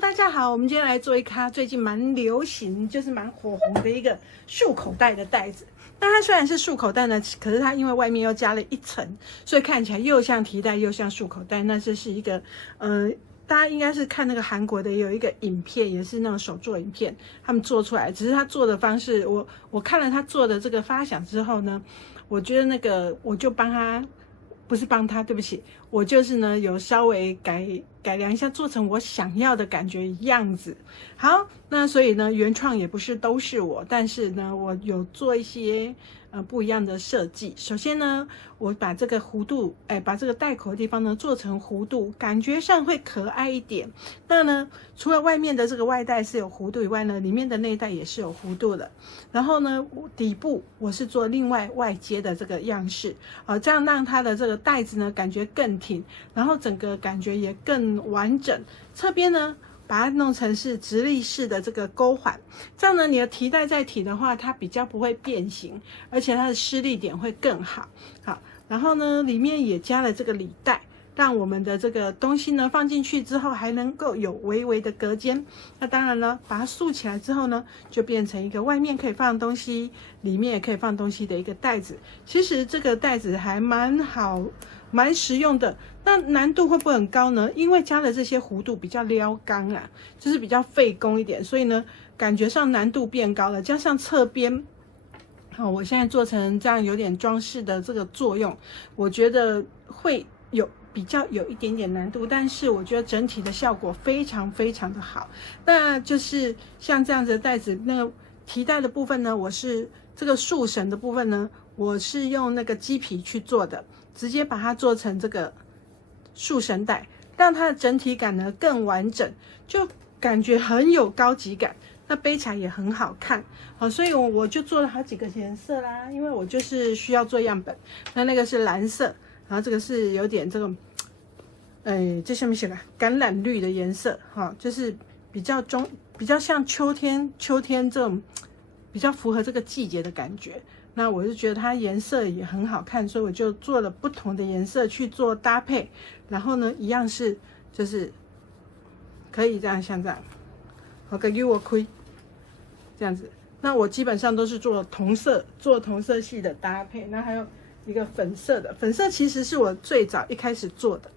大家好，我们今天来做一咖最近蛮流行，就是蛮火红的一个束口袋的袋子。那它虽然是束口袋呢，可是它因为外面又加了一层，所以看起来又像提袋又像束口袋。那这是一个大家应该是看那个韩国的有一个影片，也是那种手作影片，他们做出来，只是他做的方式，我看了他做的这个发想之后呢，我觉得那个我就帮他。不是帮他，对不起，我就是呢有稍微改良一下，做成我想要的感觉样子。好，那所以呢原创也不是都是我，但是呢我有做一些不一样的设计。首先呢，我把这个弧度，把这个袋口的地方呢做成弧度，感觉上会可爱一点。那呢，除了外面的这个外袋是有弧度以外呢，里面的内袋也是有弧度的。然后呢，底部我是做另外外接的这个样式，这样让它的这个袋子呢感觉更挺，然后整个感觉也更完整。侧边呢，把它弄成是直立式的这个钩环，这样呢，你的提袋在提的话，它比较不会变形，而且它的施力点会更好。好，然后呢，里面也加了这个礼袋，让我们的这个东西呢放进去之后，还能够有微微的隔间。那当然了，把它竖起来之后呢，就变成一个外面可以放东西，里面也可以放东西的一个袋子。其实这个袋子还蛮好。蛮实用的，那难度会不会很高呢？因为加了这些弧度比较撩缸啊，就是比较费工一点，所以呢，感觉上难度变高了。加上侧边，好，我现在做成这样有点装饰的这个作用，我觉得会比较有一点点难度，但是我觉得整体的效果非常非常的好。那就是像这样子的袋子，那个提袋的部分呢，我是这个束绳的部分呢，我是用那个鸡皮去做的。直接把它做成这个束绳带，让它的整体感呢更完整，就感觉很有高级感。那背起来也很好看，好，所以我就做了好几个颜色啦，因为我就是需要做样本。那个是蓝色，然后这个是有点这种，这上面写了橄榄绿的颜色，哈，就是比较像秋天这种比较符合这个季节的感觉。那我就觉得它颜色也很好看，所以我就做了不同的颜色去做搭配，然后呢，一样是就是可以这样像这样，好个给我亏这样子。那我基本上都是做同色系的搭配，那还有一个粉色的，粉色其实是我最早一开始做的，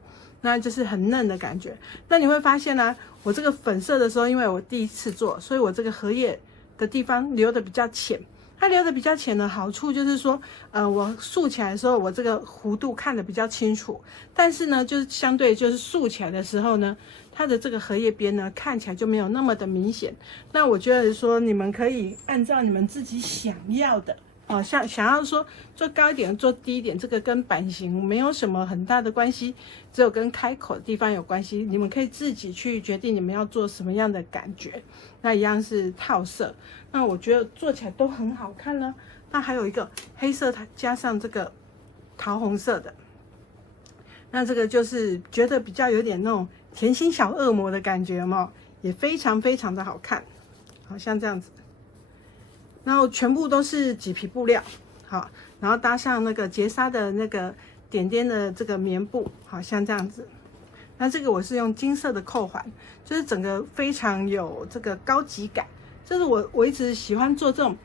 那就是很嫩的感觉。那你会发现呢，我这个粉色的时候，因为我第一次做，所以我这个荷叶的地方留的比较浅。它留的比较浅的好处就是说，我竖起来的时候，我这个弧度看得比较清楚，但是呢，就是相对就是竖起来的时候呢，它的这个荷叶边呢看起来就没有那么的明显。那我觉得说，你们可以按照你们自己想要的。想要说做高一点做低一点，这个跟版型没有什么很大的关系，只有跟开口的地方有关系。你们可以自己去决定你们要做什么样的感觉。那一样是套色，那我觉得做起来都很好看呢。那还有一个黑色，它加上这个桃红色的，那这个就是觉得比较有点那种甜心小恶魔的感觉嘛，也非常非常的好看。好像这样子。然后全部都是麂皮布料，好，然后搭上那个结纱的那个点点的这个棉布，好像这样子。那这个我是用金色的扣环，就是整个非常有这个高级感。就是我一直喜欢做这种，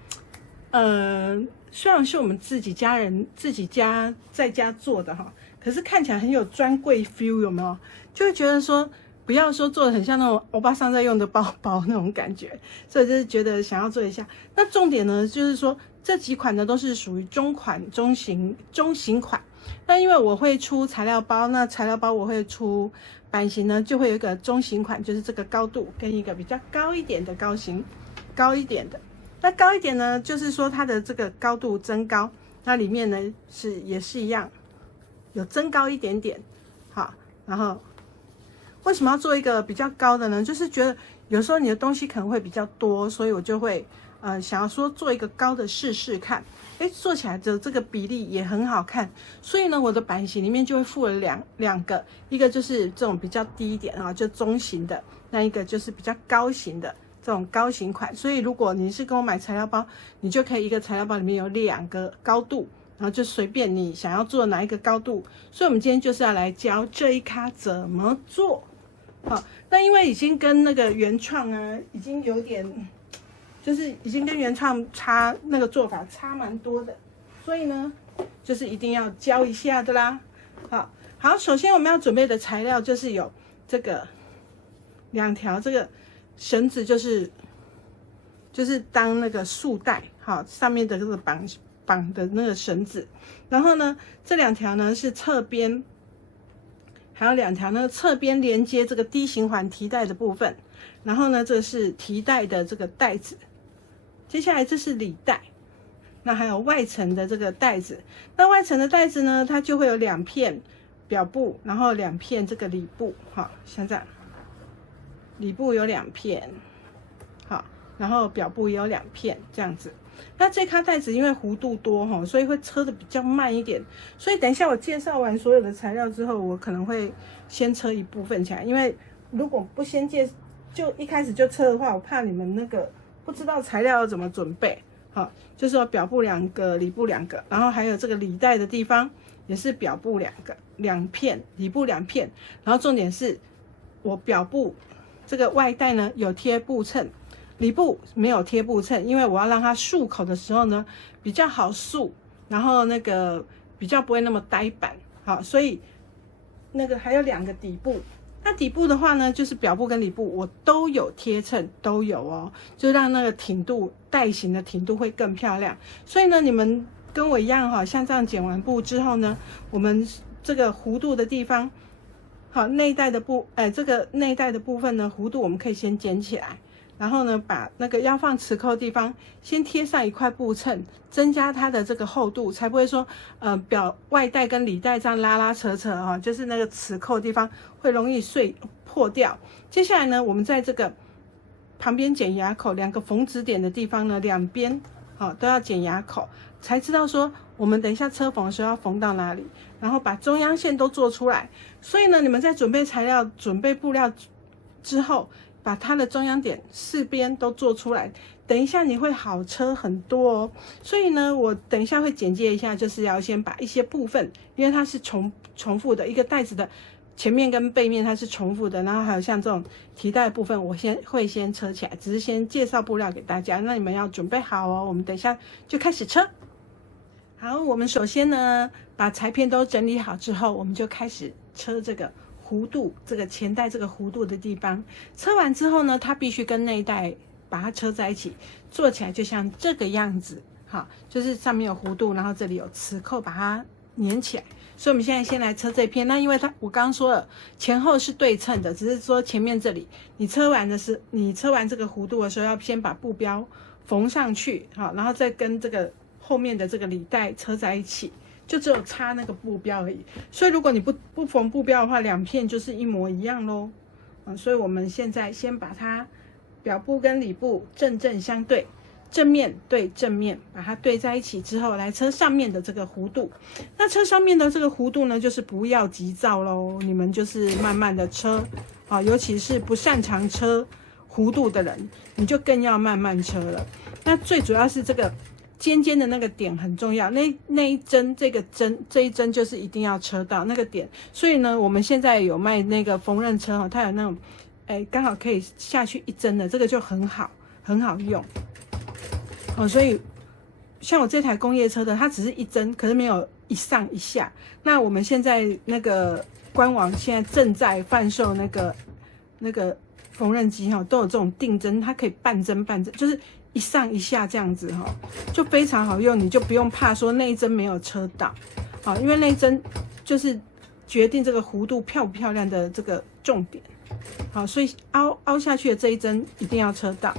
虽然是我们自己在家做的哈，可是看起来很有专柜 feel， 有没有？就会觉得说。不要说做的很像那种欧巴桑在用的包包那种感觉，所以就是觉得想要做一下。那重点呢，就是说这几款呢都是属于中型款。那因为我会出材料包，那材料包我会出版型呢，就会有一个中型款，就是这个高度跟一个比较高一点的高一点的。那高一点呢，就是说它的这个高度增高，那里面呢也是一样，有增高一点点。好，然后。为什么要做一个比较高的呢？就是觉得有时候你的东西可能会比较多，所以我就会想要说做一个高的试试看。做起来的这个比例也很好看，所以呢，我的版型里面就会附了两个，一个就是这种比较低一点啊，就中型的，那一个就是比较高型的这种高型款。所以如果你是跟我买材料包，你就可以一个材料包里面有2个高度。然后就随便你想要做哪一个高度，所以我们今天就是要来教这一咖怎么做。好，那因为已经跟那个原创啊，已经有点，就是已经跟原创差那个做法差蛮多的，所以呢，就是一定要教一下的啦。好，首先我们要准备的材料就是有这个2条这个绳子，就是当那个束带，好，上面的这个绑的那个绳子，然后呢，这2条呢是侧边，还有2条那个侧边连接这个低循环提带的部分，然后呢，这是提带的这个带子，接下来这是里带。那还有外层的这个带子，那外层的带子呢，它就会有2片表布，然后2片这个里布，好，像这样，里布有2片，好，然后表布也有2片，这样子。那这咖带子因为弧度多哈，所以会车的比较慢一点，所以等一下我介绍完所有的材料之后，我可能会先车一部分起来，因为如果不先就一开始就车的话，我怕你们那个不知道材料要怎么准备。好，就是说表布2个，里布2个，然后还有这个里带的地方也是表布2片，里布2片，然后重点是我表布这个外带呢有贴布衬，里布没有贴布衬，因为我要让它束口的时候呢比较好束，然后那个比较不会那么呆板，好，所以那个还有2个底部。那底部的话呢，就是表布跟里布我都有贴衬，都有哦，就让那个挺度带型的挺度会更漂亮。所以呢，你们跟我一样哈，像这样剪完布之后呢，我们这个弧度的地方，好，内带的这个内带的部分呢，弧度我们可以先剪起来，然后呢，把那个要放磁扣的地方先贴上一块布衬，增加它的这个厚度，才不会说外带跟里带这样拉扯哈，就是那个磁扣的地方会容易破掉。接下来呢，我们在这个旁边剪牙口，2个缝指点的地方呢，2边都要剪牙口，才知道说我们等一下车缝的时候要缝到哪里，然后把中央线都做出来。所以呢，你们在准备材料、准备布料之后，把它的中央点4边都做出来，等一下你会好车很多哦。所以呢，我等一下会简介一下，就是要先把一些部分，因为它是重复的，一个带子的前面跟背面它是重复的，然后还有像这种提带的部分，我会先车起来，只是先介绍布料给大家，那你们要准备好哦，我们等一下就开始车。好，我们首先呢，把裁片都整理好之后，我们就开始车这个弧度，这个前带这个弧度的地方。车完之后呢，它必须跟内带把它车在一起，做起来就像这个样子。好，就是上面有弧度，然后这里有磁扣把它粘起来。所以我们现在先来车这片。那因为我刚刚说了，前后是对称的，只是说前面这里你车完这个弧度的时候，要先把布标缝上去，好，然后再跟这个后面的这个里带车在一起，就只有插那个布标而已。所以如果你不缝布标的话，2片就是一模一样咯。所以我们现在先把它表布跟里布正相对，正面对正面，把它对在一起之后，来车上面的这个弧度。那车上面的这个弧度呢，就是不要急躁咯，你们就是慢慢的车，尤其是不擅长车弧度的人，你就更要慢慢车了。那最主要是这个尖尖的那个点很重要，那一针这一针就是一定要车到那个点。所以呢，我们现在有卖那个缝纫车它有那种刚好可以下去1针的，这个就很好用。所以像我这台工业车的，它只是1针，可是没有一上一下。那我们现在那个官网现在正在贩售那个缝纫机都有这种定针，它可以半针，就是一上一下这样子就非常好用，你就不用怕说那一针没有车到，因为那一针就是决定这个弧度漂不漂亮的这个重点。好，所以凹下去的这一针一定要车到。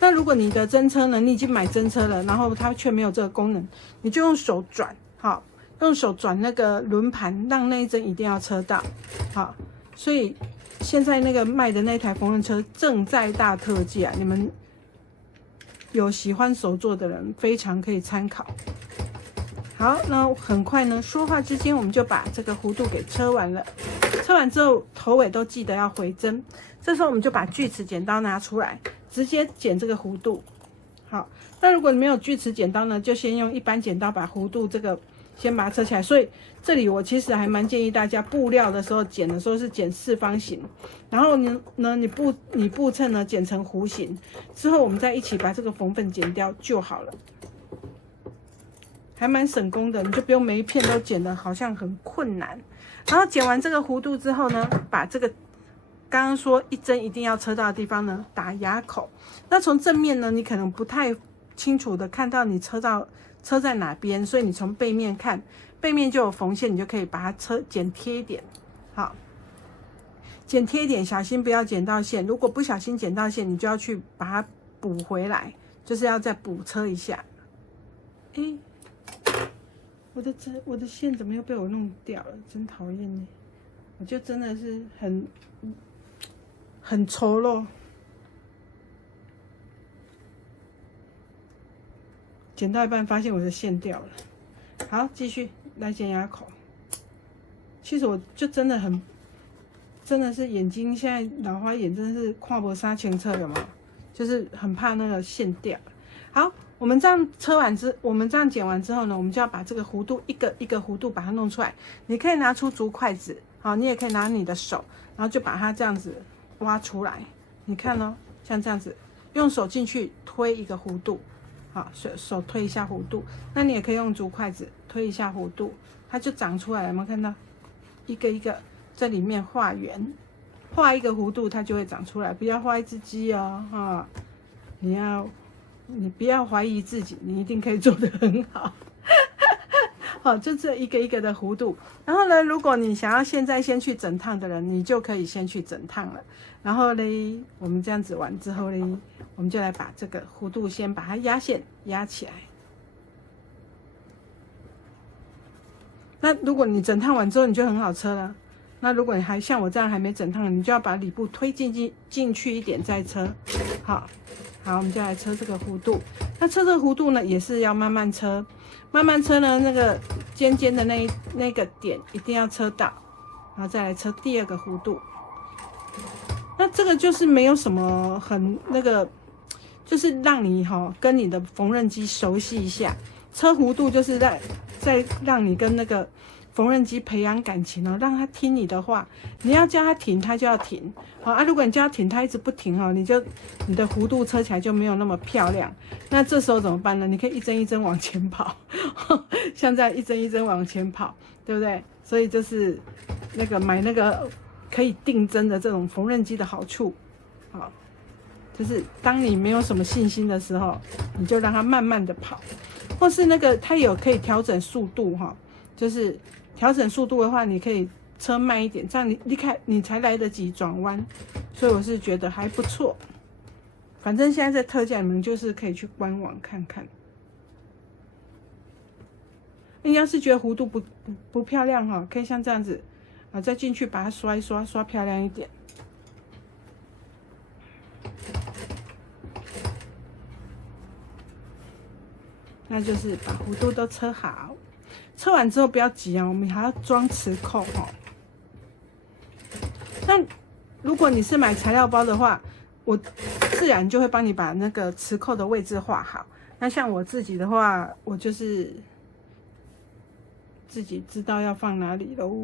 那如果你的针车呢，你已经买针车了，然后它却没有这个功能，你就用手转，好，用手转那个轮盘，让那一针一定要车到。好，所以现在那个卖的那台缝纫车正在大特价，你们有喜欢手做的人非常可以参考。好，那很快呢，说话之间我们就把这个弧度给车完了。车完之后，头尾都记得要回针。这时候我们就把锯齿剪刀拿出来，直接剪这个弧度。好，那如果你没有锯齿剪刀呢，就先用一般剪刀把弧度这个先把它车起来。所以这里我其实还蛮建议大家布料的时候剪的时候是剪四方形，然后你布衬呢剪成弧形，之后我们再一起把这个缝粉剪掉就好了，还蛮省工的，你就不用每一片都剪得好像很困难。然后剪完这个弧度之后呢，把这个刚刚说一针一定要车到的地方呢打牙口。那从正面呢，你可能不太清楚的看到你车在哪边，所以你从背面看，背面就有缝线，你就可以把它剪贴一点。好，剪贴一点，小心不要剪到线。如果不小心剪到线，你就要去把它补回来，就是要再补车一下。诶，我的线怎么又被我弄掉了？真讨厌呢！我就真的是很丑陋。剪到一半发现我的线掉了。好，继续来剪牙口。其实我就真的是眼睛现在老花眼，真的是看不啥清楚，有没有？就是很怕那个线掉。好，我们这样剪完之后呢，我们就要把这个弧度一个一个弧度把它弄出来。你可以拿出竹筷子，好，你也可以拿你的手，然后就把它这样子挖出来。你看哦，像这样子，用手进去推一个弧度。好，手推一下弧度，那你也可以用竹筷子推一下弧度，它就长出来了。有没有看到？一个一个在里面画圆，画一个弧度，它就会长出来。不要画一只鸡哦，哈！你不要怀疑自己，你一定可以做得很好。好，就这一个一个的弧度。然后呢，如果你想要现在先去整烫的人，你就可以先去整烫了。然后呢，我们这样子完之后呢，我们就来把这个弧度先把它压线压起来。那如果你整烫完之后，你就很好车了。那如果你还像我这样还没整烫，你就要把里部推进去一点再车。好，我们就来车这个弧度。那车这个弧度呢，也是要慢慢车。慢慢车呢，那个尖尖的那个点一定要车到，然后再来车第二个弧度。那这个就是没有什么很那个，就是让你跟你的缝纫机熟悉一下。车弧度就是在让你跟那个缝纫机培养感情哦，让他听你的话。你要叫他停，他就要停。好啊，如果你叫他停，他一直不停哦，你的弧度车起来就没有那么漂亮。那这时候怎么办呢？你可以一针一针往前跑，像这样一针一针往前跑，对不对？所以就是那个买那个可以定针的这种缝纫机的好处。好，就是当你没有什么信心的时候，你就让它慢慢的跑，或是那个它有可以调整速度哈，就是调整速度的话，你可以车慢一点，这样你才来得及转弯。所以我是觉得还不错。反正现在在特价，你们就是可以去官网看看。你要是觉得弧度不漂亮哈，可以像这样子啊，再进去把它刷一刷，刷漂亮一点。那就是把弧度都车好，车完之后不要急啊，我们还要装磁扣哈。那如果你是买材料包的话，我自然就会帮你把那个磁扣的位置画好。那像我自己的话，我就是自己知道要放哪里喽，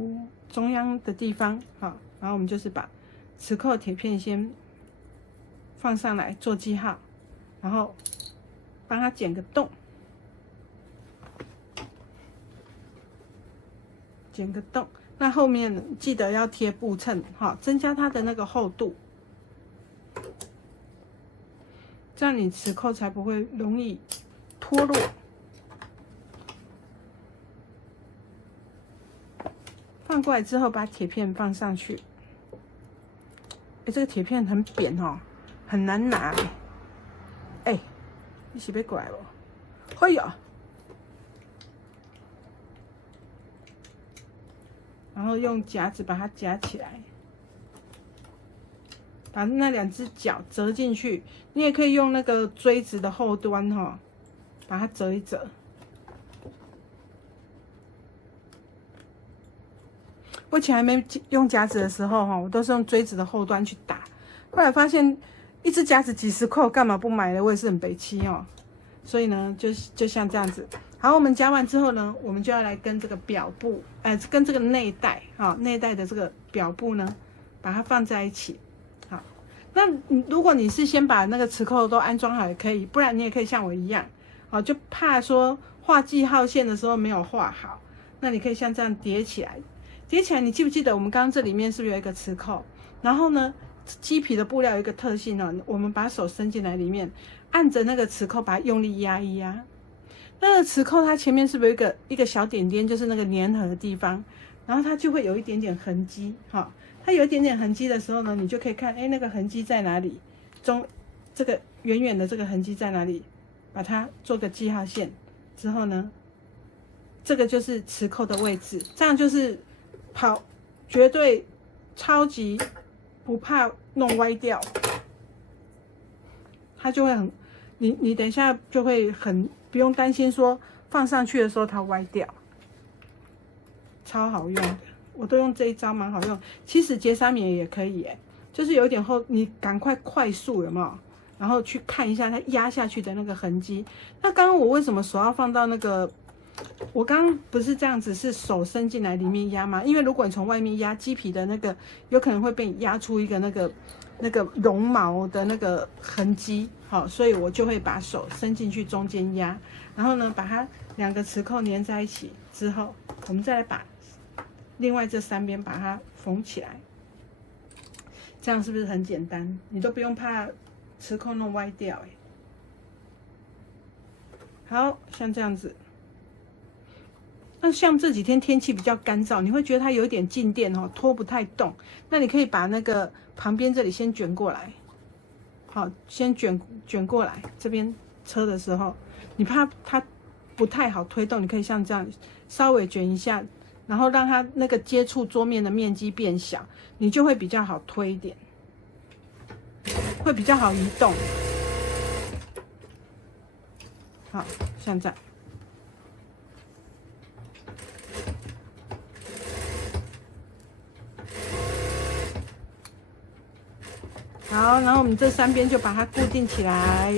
中央的地方好。然后我们就是把磁扣铁片先放上来做记号，然后帮它剪个洞。剪个洞，那后面记得要贴布衬哈，增加它的那个厚度，这样你磁扣才不会容易脱落。放过来之后，把铁片放上去。这个铁片很扁哦，很难拿。你是要过来不？嘿呀！然后用夹子把它夹起来，把那两只脚折进去。你也可以用那个锥子的后端哈，把它折一折。我以前还没用夹子的时候哈，我都是用锥子的后端去打。后来发现一只夹子几十块，干嘛不买了？我也是很北七哦。所以呢，就像这样子，好，我们夹完之后呢，我们就要来跟这个表布，跟这个内袋啊，内袋的这个表布呢，把它放在一起。好，那如果你是先把那个磁扣都安装好也可以，不然你也可以像我一样，啊，就怕说画记号线的时候没有画好，那你可以像这样叠起来，叠起来，你记不记得我们刚刚这里面是不是有一个磁扣？然后呢，鸡皮的布料有一个特性呢，我们把手伸进来里面，按着那个磁扣，把它用力压一压。那个磁扣它前面是不是有一个小点点，就是那个粘合的地方，然后它就会有一点点痕迹，哈，它有一点点痕迹的时候呢，你就可以看，哎，那个痕迹在哪里？这个远远的这个痕迹在哪里？把它做个记号线之后呢，这个就是磁扣的位置，这样就是绝对超级不怕弄歪掉，它就会很，你等一下就会很。不用担心说放上去的时候它歪掉，超好用的，我都用这一招，蛮好用。其实结沙棉也可以耶，就是有点厚，你赶快速有没有？然后去看一下它压下去的那个痕迹。那刚刚我为什么手要放到那个？我刚刚不是这样子，是手伸进来里面压吗？因为如果你从外面压鸡皮的那个，有可能会被你压出一个那个绒毛的那个痕迹。好，所以我就会把手伸进去中间压，然后呢，把它两个磁扣粘在一起之后，我们再来把另外这3边把它缝起来，这样是不是很简单？你都不用怕磁扣弄歪掉，哎。好像这样子。那像这几天天气比较干燥，你会觉得它有一点静电哦，拖不太动。那你可以把那个旁边这里先卷过来。好，先卷过来，这边车的时候，你怕它不太好推动，你可以像这样稍微卷一下，然后让它那个接触桌面的面积变小，你就会比较好推一点，会比较好移动。好，像这样。好，然后我们这3边就把它固定起来。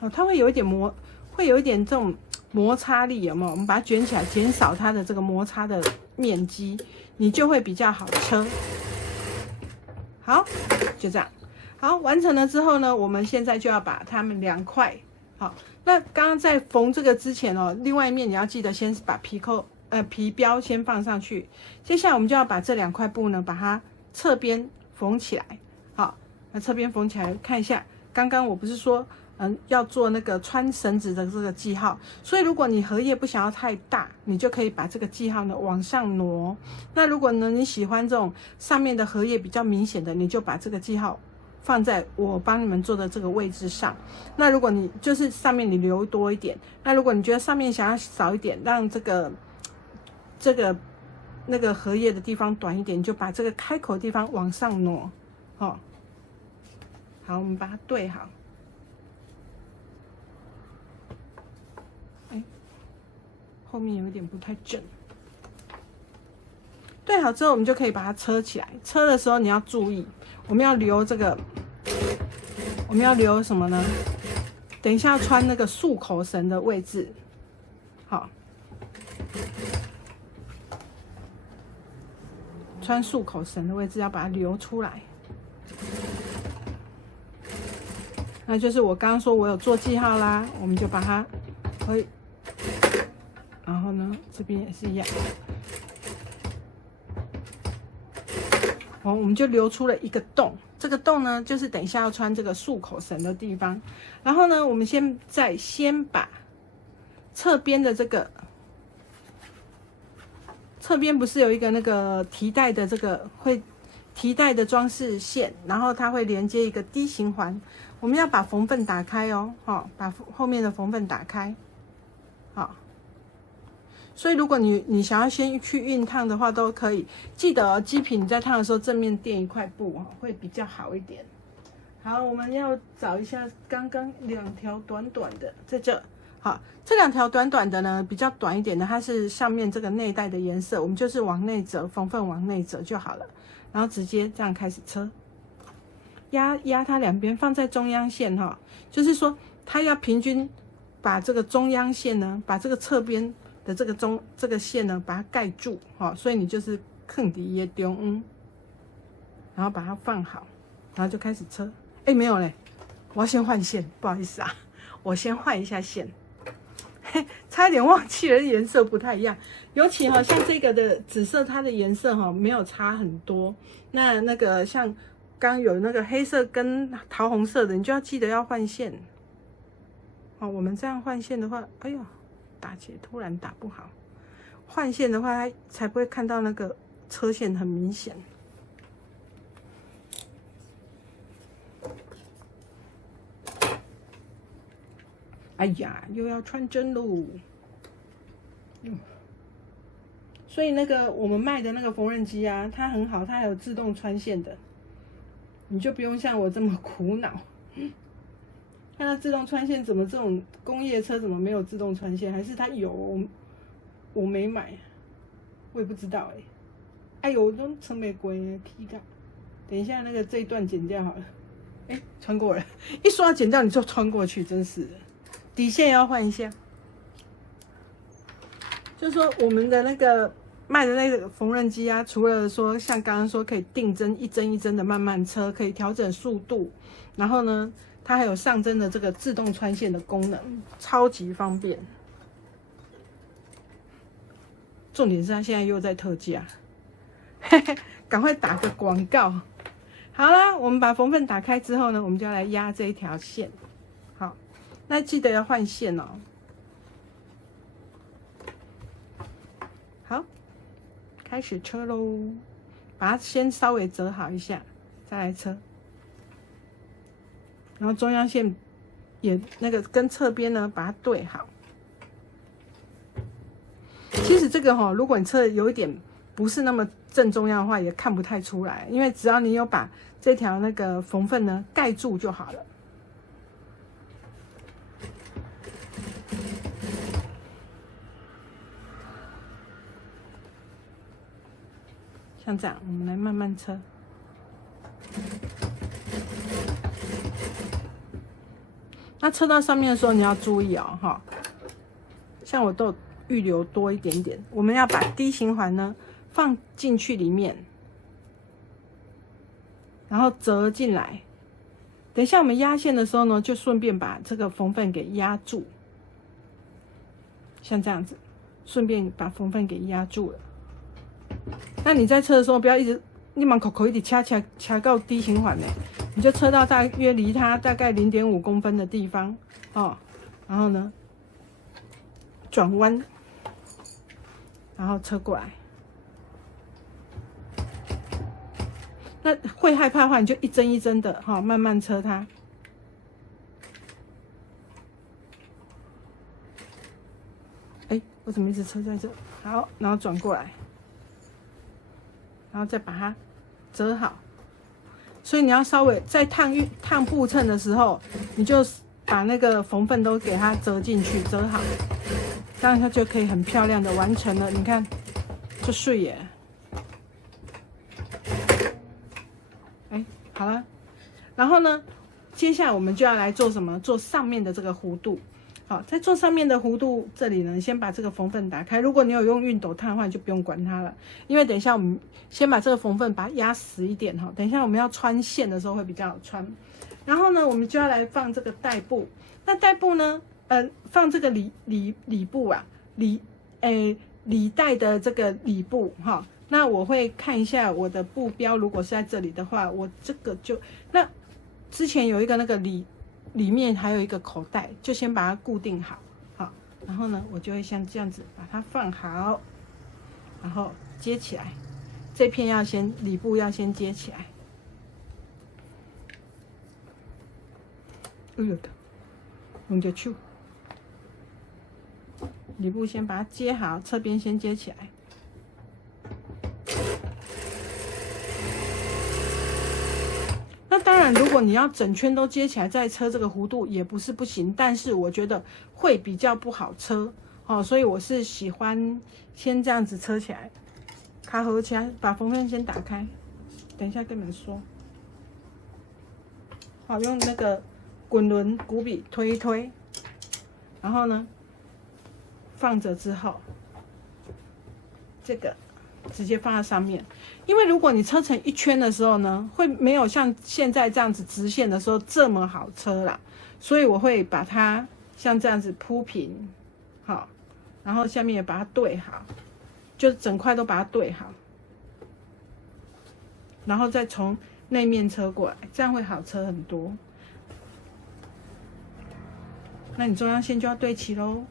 哦，它会有一点会有一点这种摩擦力，有没有？我们把它卷起来，减少它的这个摩擦的面积，你就会比较好车。好，就这样。好，完成了之后呢，我们现在就要把它们2块。好，那刚刚在缝这个之前哦，另外一面你要记得先把皮标先放上去。接下来我们就要把这2块布呢，把它侧边缝起来。好，那侧边缝起来，看一下，刚刚我不是说要做那个穿绳子的这个记号，所以如果你荷叶不想要太大，你就可以把这个记号呢往上挪。那如果呢你喜欢这种上面的荷叶比较明显的，你就把这个记号放在我帮你们做的这个位置上。那如果你就是上面你留多一点，那如果你觉得上面想要少一点，让这个那个荷叶的地方短一点，你就把这个开口的地方往上挪。哦，好，我们把它对好。哎，后面有一点不太正。对好之后，我们就可以把它车起来。车的时候你要注意，我们要留这个，我们要留什么呢？等一下要穿那个束口绳的位置。好，穿束口绳的位置要把它留出来。那就是我刚刚说我有做记号啦，我们就把它然后呢，这边也是一样。我们就留出了一个洞，这个洞呢，就是等一下要穿这个束口绳的地方。然后呢，我们先把侧边的这个侧边不是有一个那个提带的这个提带的装饰线，然后它会连接一个D形环，我们要把缝缝打开哦，把后面的缝缝打开，好。所以如果你想要先去熨烫的话，都可以。记得哦，鸡皮你在烫的时候正面垫一块布哦，会比较好一点。好，我们要找一下刚刚2条短短的，在这。好，这2条短短的呢，比较短一点的，它是上面这个内带的颜色，我们就是往内折，缝缝往内折就好了，然后直接这样开始车，压它2边，放在中央线哈，就是说它要平均把这个中央线呢，把这个侧边的这个线呢，把它盖住哈，所以你就是坑底也中，然后把它放好，然后就开始车。哎，没有嘞，我要先换线，不好意思啊，我先换一下线。嘿，差一点忘记了，颜色不太一样。尤其哈，像这个的紫色，它的颜色哈没有差很多。那个像刚有那个黑色跟桃红色的，你就要记得要换线。哦，我们这样换线的话，哎呦，打结突然打不好。换线的话，它才不会看到那个车线很明显。哎呀，又要穿针喽！所以那个我们卖的那个缝纫机啊，它很好，它还有自动穿线的，你就不用像我这么苦恼。看它自动穿线，怎么这种工业车怎么没有自动穿线？还是它有，我没买，我也不知道哎。哎呦，都成玫瑰皮感。等一下那个这一段剪掉好了。哎，穿过了，一说要剪掉你就穿过去，真是的。底线要换一下，就是说我们的那个卖的那个缝纫机啊，除了说像刚刚说可以定针一针一针的慢慢车，可以调整速度，然后呢，它还有上针的这个自动穿线的功能，超级方便。重点是它现在又在特价，嘿嘿，赶快打个广告。好啦，我们把缝缝打开之后呢，我们就要来压这一条线。好。那记得要换线哦。好，开始车喽，把它先稍微折好一下，再来车。然后中央线也那个跟侧边呢，把它对好。其实这个如果你车有一点不是那么正中央的话，也看不太出来，因为只要你有把这条那个缝缝呢盖住就好了。像这样，我们来慢慢车。那车到上面的时候，你要注意哦，哈。像我都预留多一点点，我们要把D形环呢放进去里面，然后折进来。等一下我们压线的时候呢，就顺便把这个缝缝给压住，像这样子，顺便把缝缝给压住了。那你在车的时候，不要一直你满口一直掐到D形环呢，你就车到大约离它大概0.5公分的地方哦，然后呢转弯，然后车过来。那会害怕的话，你就一针一针的哈，慢慢车它。哎，我怎么一直车在这？好，然后转过来。然后再把它折好，所以你要稍微在烫布衬的时候，你就把那个缝缝都给它折进去，折好，这样它就可以很漂亮的完成了。你看，就碎耶！哎，好了，然后呢，接下来我们就要来做什么？做上面的这个弧度。好，在做上面的弧度这里呢，先把这个缝缝打开。如果你有用熨斗烫的话，你就不用管它了，因为等一下我们先把这个缝缝把它压实一点哈。等一下我们要穿线的时候会比较好穿。然后呢，我们就要来放这个带布。那带布呢，放这个里布啊，里带的这个里布哈。那我会看一下我的布标，如果是在这里的话，我这个就那之前有一个那个里面还有一个口袋，就先把它固定好，好，然后呢，我就会像这样子把它放好，然后接起来，这片里布要先接起来。哎呦的，用着手，里布先把它接好，侧边先接起来。那当然然，如果你要整圈都接起来再车这个弧度也不是不行，但是我觉得会比较不好车哦，所以我是喜欢先这样子车起来，卡合起来，把缝片先打开，等一下跟你们说。好，用那个滚轮骨笔推一推，然后呢放着之后，这个直接放在上面。因为如果你车成一圈的时候呢，会没有像现在这样子直线的时候这么好车啦，所以我会把它像这样子铺平，好，然后下面也把它对好，就整块都把它对好，然后再从内面车过来，这样会好车很多。那你中央线就要对齐咯。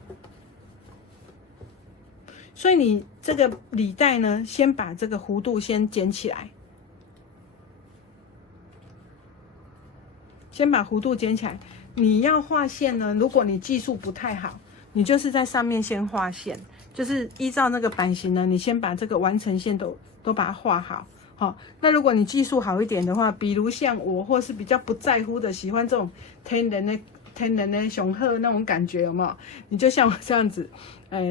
所以你这个里带呢，先把这个弧度先剪起来，先把弧度剪起来。你要画线呢，如果你技术不太好，你就是在上面先画线，就是依照那个版型呢，你先把这个完成线都把它画好。好，那如果你技术好一点的话，比如像我，或是比较不在乎的，喜欢这种天然的雄鹤那种感觉，有没有？你就像我这样子，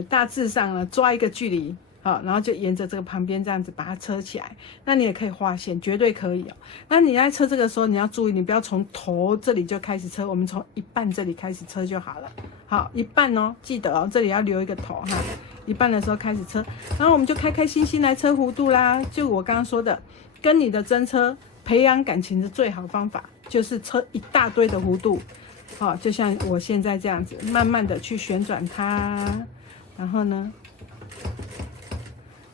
大致上呢抓一个距离，好，然后就沿着这个旁边这样子把它车起来。那你也可以画线，绝对可以哦。那你在车这个时候，你要注意，你不要从头这里就开始车，我们从一半这里开始车就好了。好，一半哦，记得哦，这里要留一个头哈。一半的时候开始车，然后我们就开开心心来车弧度啦。就我刚刚说的，跟你的真车培养感情的最好方法，就是车一大堆的弧度。好，就像我现在这样子，慢慢的去旋转它，然后呢，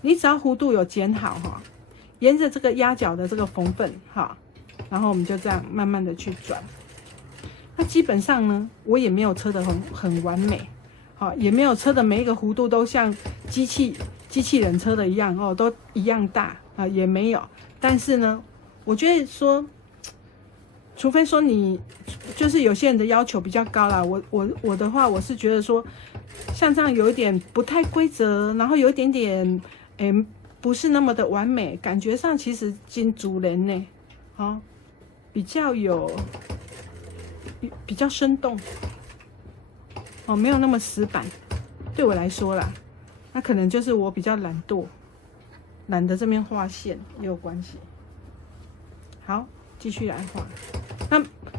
你只要弧度有剪好哈，沿着这个压角的这个缝缝哈，然后我们就这样慢慢的去转。那基本上呢，我也没有车的很完美，好，也没有车的每一个弧度都像机器人车的一样哦，都一样大啊，也没有。但是呢，我觉得说，除非说你就是有些人的要求比较高啦，我的话，我是觉得说，像这样有一点不太规则，然后有一点点不是那么的完美，感觉上其实金主人呢，哦，比较生动，哦，没有那么死板，对我来说啦，那可能就是我比较懒惰，懒得这边画线也有关系。好，继续来画。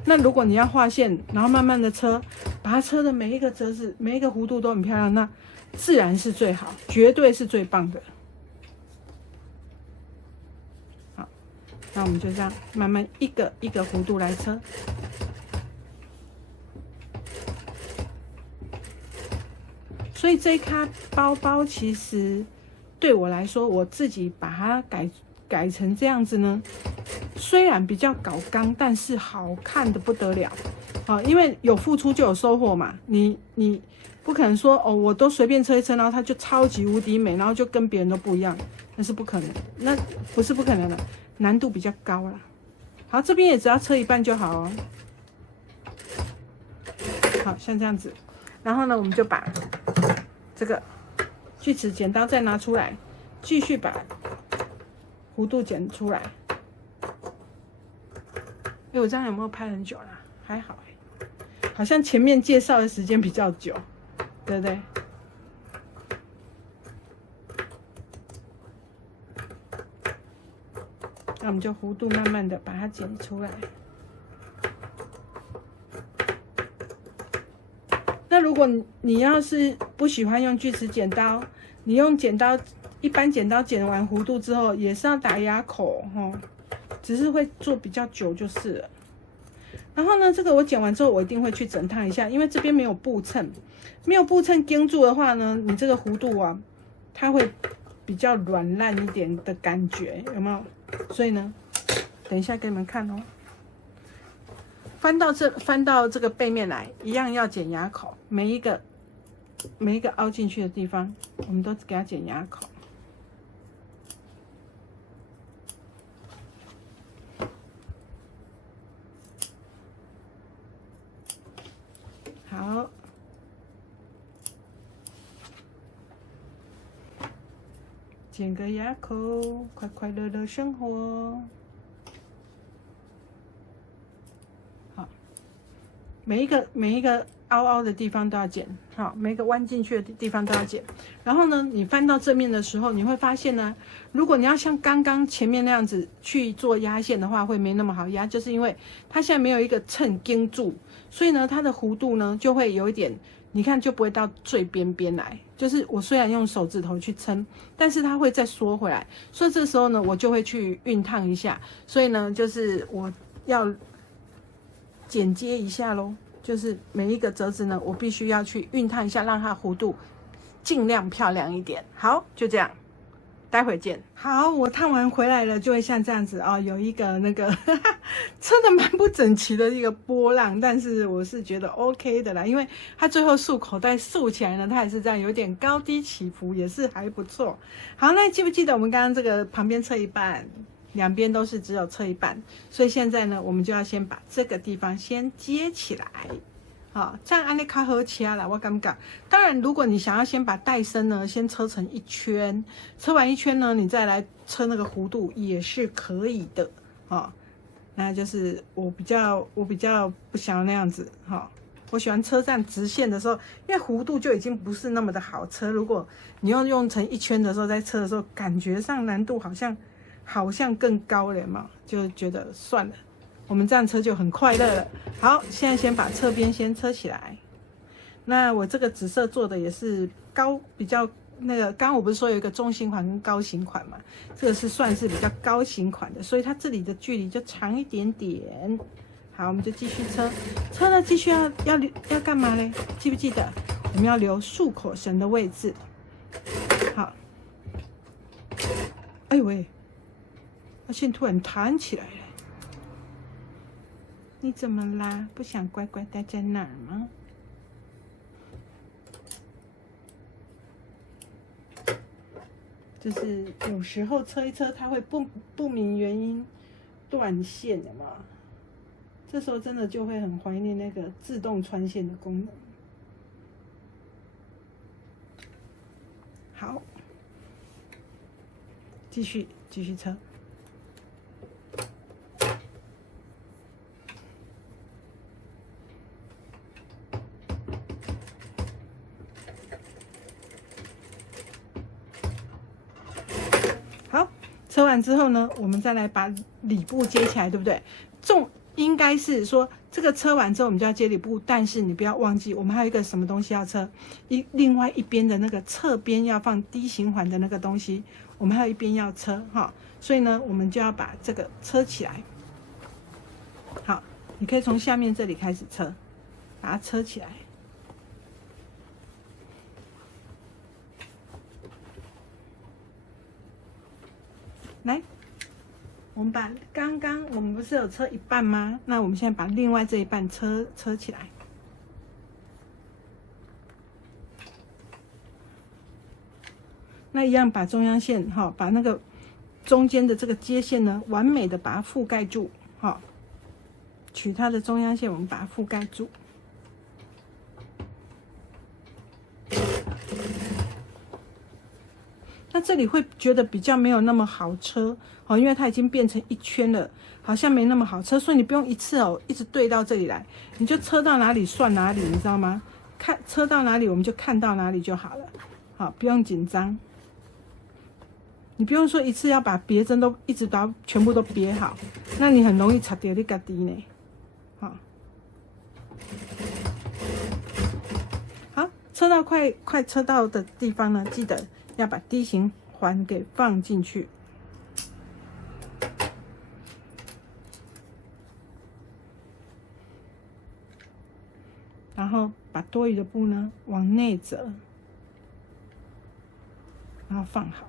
那如果你要画线，然后慢慢的车，把它车的每一个折子、每一个弧度都很漂亮，那自然是最好，绝对是最棒的。好，那我们就这样慢慢一个一个弧度来车。所以这一卡包包其实对我来说，我自己把它改成这样子呢，虽然比较搞刚，但是好看的不得了。好，因为有付出就有收获嘛。你不可能说哦，我都随便车一车，然后它就超级无敌美，然后就跟别人都不一样，那是不可能。那不是不可能的，难度比较高啦。好，这边也只要车一半就好哦。好像这样子，然后呢，我们就把这个锯齿剪刀再拿出来，继续把弧度剪出来。我这样有没有拍很久啦？还好好像前面介绍的时间比较久，对不对？那我们就弧度慢慢的把它剪出来。那如果你要是不喜欢用锯齿剪刀，你用一般剪刀剪完弧度之后，也是要打牙口齁，只是会做比较久就是了。然后呢，这个我剪完之后，我一定会去整烫一下，因为这边没有布衬，没有布衬钉住的话呢，你这个弧度啊，它会比较软烂一点的感觉，有没有？所以呢，等一下给你们看哦。翻到这个背面来，一样要剪牙口，每一个凹进去的地方，我们都给它剪牙口。好，剪个牙口，快快乐乐生活。每一个凹凹的地方都要剪，好，每一个弯进去的地方都要剪。然后呢，你翻到正面的时候，你会发现呢，如果你要像刚刚前面那样子去做压线的话，会没那么好压，就是因为它现在没有一个衬钉住，所以呢，它的弧度呢就会有一点，你看就不会到最边边来。就是我虽然用手指头去撑，但是它会再缩回来，所以这时候呢，我就会去熨烫一下。所以呢，就是我要剪接一下咯，就是每一个折子呢，我必须要去熨烫一下，让它弧度尽量漂亮一点。好，就这样，待会见。好，我烫完回来了，就会像这样子哦，有一个那个车的蛮不整齐的一个波浪，但是我是觉得 OK 的啦，因为它最后束口袋束起来呢，它也是这样有点高低起伏，也是还不错。好，那记不记得我们刚刚这个旁边侧一半？两边都是只有侧一半，所以现在呢，我们就要先把这个地方先接起来，好，这样安利卡合起来了，我感觉。当然，如果你想要先把带身呢先车成一圈，车完一圈呢，你再来车那个弧度也是可以的，哦。那就是我比较不想要那样子，哈。我喜欢车站直线的时候，因为弧度就已经不是那么的好车。如果你要用成一圈的时候，在车的时候，感觉上难度好像更高了嘛，就觉得算了，我们这样车就很快乐了。好，现在先把侧边先车起来。那我这个紫色做的也是比较那个，刚刚我不是说有一个中型款跟高型款嘛？这个是算是比较高型款的，所以它这里的距离就长一点点。好，我们就继续车，车呢继续要干嘛呢？记不记得我们要留束口绳的位置？好，哎呦喂！它线突然弹起来了，你怎么啦？不想乖乖待在那儿吗？就是有时候车一车，它会不明原因断线的嘛，这时候真的就会很怀念那个自动穿线的功能。好，继续车。车完之后呢，我们再来把里部接起来，对不对？应该是说这个车完之后，我们就要接里部，但是你不要忘记，我们还有一个什么东西要车，另外一边的那个侧边要放低型环的那个东西，我们还有一边要车哈，所以呢，我们就要把这个车起来。好，你可以从下面这里开始车，把它车起来。来，我们把刚刚我们不是有车一半吗？那我们现在把另外这一半车起来。那一样把中央线哈，把那个中间的这个接线呢，完美的把它覆盖住哈。取它的中央线，我们把它覆盖住。那这里会觉得比较没有那么好车哦，因为它已经变成一圈了，好像没那么好车，所以你不用一次哦一直对到这里来，你就车到哪里算哪里，你知道吗？看车到哪里我们就看到哪里就好了，好，不用紧张。你不用说一次要把别针都一直把全部都别好，那你很容易擦掉你家己呢。好，车到快车到的地方呢，记得要把低型环给放进去，然后把多余的布呢往内折，然后放好。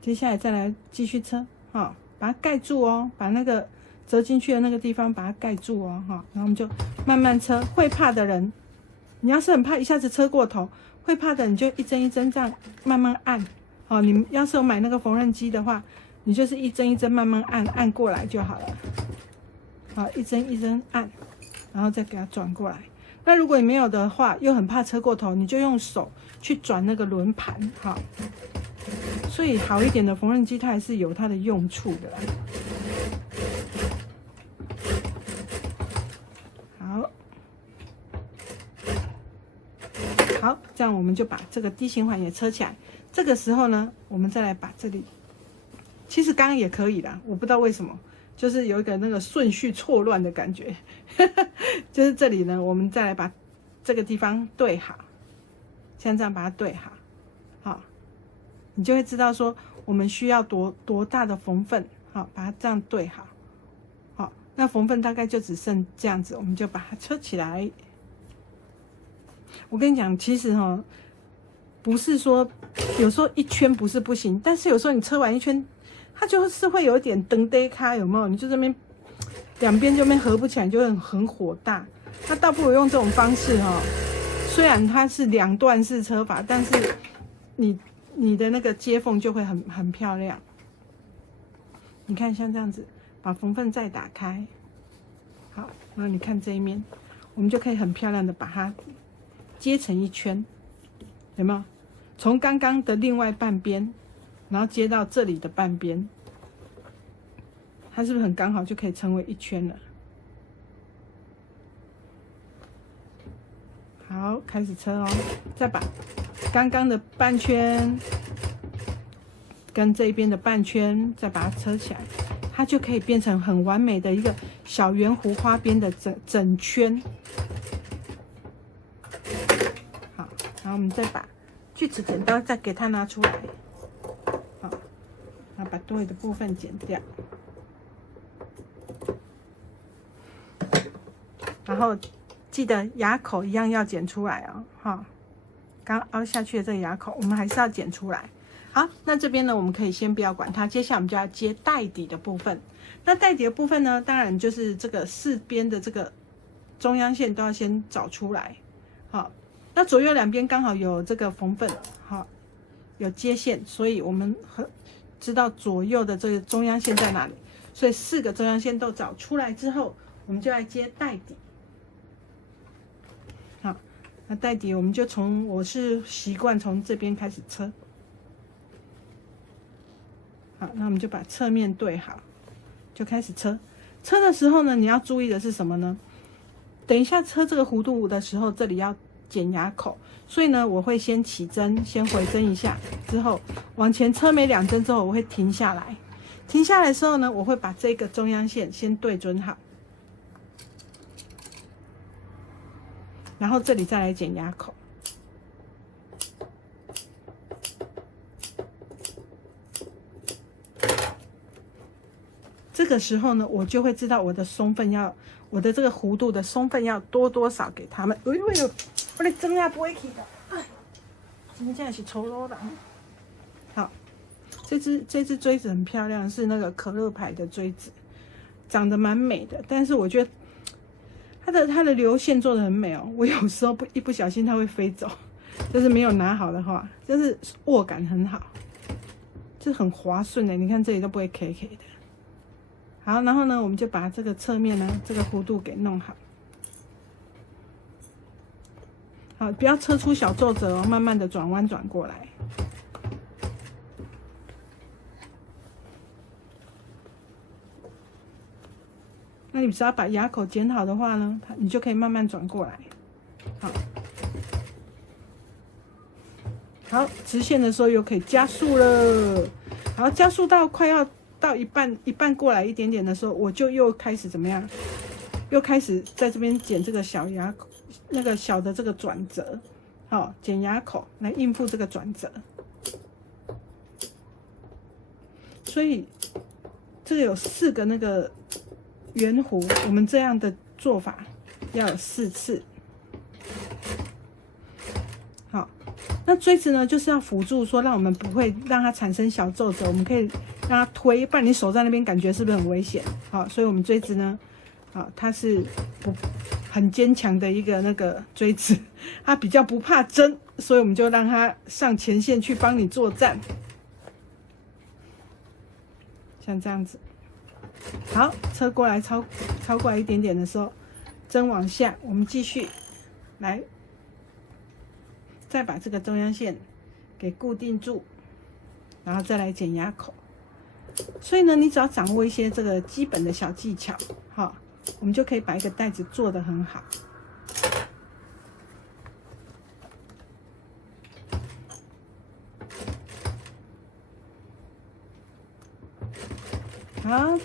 接下来再来继续车，好，把它盖住哦，把那个折进去的那个地方把它盖住哦，哈，然后我们就慢慢车。会怕的人，你要是很怕一下子车过头，会怕的你就一针一针这样慢慢按，好，你要是有买那个缝纫机的话，你就是一针一针慢慢按过来就好了，好，一针一针按，然后再给它转过来。那如果你没有的话，又很怕车过头，你就用手去转那个轮盘，好。所以好一点的缝纫机它还是有它的用处的啦。好，这样我们就把这个 D 型环也车起来。这个时候呢，我们再来把这里，其实刚刚也可以啦，我不知道为什么，就是有一个那个顺序错乱的感觉。就是这里呢，我们再来把这个地方对好，像这样把它对好，好，你就会知道说我们需要多大的缝份，好，把它这样对好，好，那缝份大概就只剩这样子，我们就把它车起来。我跟你讲，其实不是说有时候一圈不是不行，但是有时候你车完一圈，它就是会有一点蹬呆开，有没有？你就这边两边这边合不起来，就会很火大。那倒不如用这种方式虽然它是两段式车法，但是你的那个接缝就会很漂亮。你看像这样子，把缝份再打开，好，然后你看这一面，我们就可以很漂亮的把它接成一圈，有没有？从刚刚的另外半边，然后接到这里的半边，它是不是很刚好就可以成为一圈了？好，开始车哦，再把刚刚的半圈跟这边的半圈再把它车起来，它就可以变成很完美的一个小圆弧花边的整圈。好，然后我们再把锯齿剪刀再给它拿出来，好，然后把多余的部分剪掉，然后记得牙口一样要剪出来哦，哈，刚凹下去的这个牙口，我们还是要剪出来。好，那这边呢，我们可以先不要管它，接下来我们就要接带底的部分。那带底的部分呢，当然就是这个四边的这个中央线都要先找出来，好，那左右两边刚好有这个缝份，好，有接线，所以我们知道左右的这个中央线在哪里，所以4个中央线都找出来之后，我们就来接带底。好，那带底我们就我是习惯从这边开始车。好，那我们就把侧面对好，就开始车。车的时候呢，你要注意的是什么呢？等一下车这个弧度的时候，这里要剪牙口，所以呢，我会先起针，先回针一下，之后往前车没2针之后，我会停下来。停下来的时候呢，我会把这个中央线先对准好，然后这里再来剪牙口。这个时候呢，我就会知道我的松份我的这个弧度的松份要多少给他们。哎呦，我的针啊不会起的，哎，真的是丑陋的。好，这只锥子很漂亮，是那个可乐牌的锥子，长得蛮美的。但是我觉得它的流线做的很美哦。我有时候一不小心它会飞走，就是没有拿好的话，就是握感很好，就是很滑顺的。你看这里都不会 K 的。好，然后呢，我们就把这个侧面呢，这个弧度给弄好。好，不要车出小皱褶哦，慢慢的转弯转过来。那你只要把牙口剪好的话呢，你就可以慢慢转过来。好，好，直线的时候又可以加速了。好，加速到快要到一半过来一点点的时候，我就又开始怎么样？又开始在这边剪这个小牙口，那个小的这个转折，好，剪牙口来应付这个转折。所以这个有4个那个圆弧，我们这样的做法要有4次。好，那锥子呢，就是要辅助说，让我们不会让它产生小皱褶，我们可以让它推，不然你手在那边感觉是不是很危险？好，所以我们锥子呢，好，它是很坚强的一个那个锥子，它比较不怕针，所以我们就让它上前线去帮你作战，像这样子。好，车过来超过来一点点的时候，针往下，我们继续来。再把这个中央线给固定住，然后再来减压口。所以呢，你只要掌握一些这个基本的小技巧，哈，我们就可以把一个袋子做得很好。好，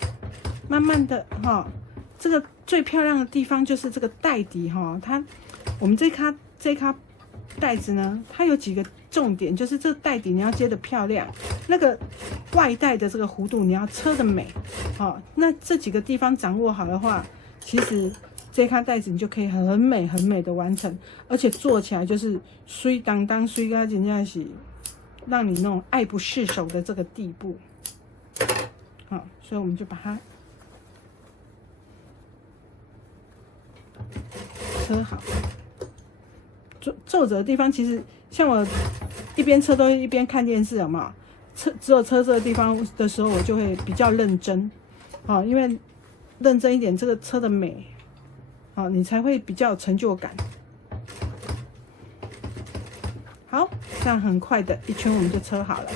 慢慢的哈，这个最漂亮的地方就是这个袋底哈，我们这咖袋子呢，它有几个重点，就是这个袋底你要接的漂亮，那个外带的这个弧度你要车的美，好，那这几个地方掌握好的话，其实这咖袋子你就可以很美的完成，而且做起来就是水当当水到真正是让你那种爱不释手的这个地步。好，所以我们就把它车好。皱褶的地方，其实像我一边车都一边看电视，有没有？只有车这个地方的时候，我就会比较认真，好，因为认真一点，这个车的美，好，你才会比较有成就感。好，这样很快的一圈我们就车好了。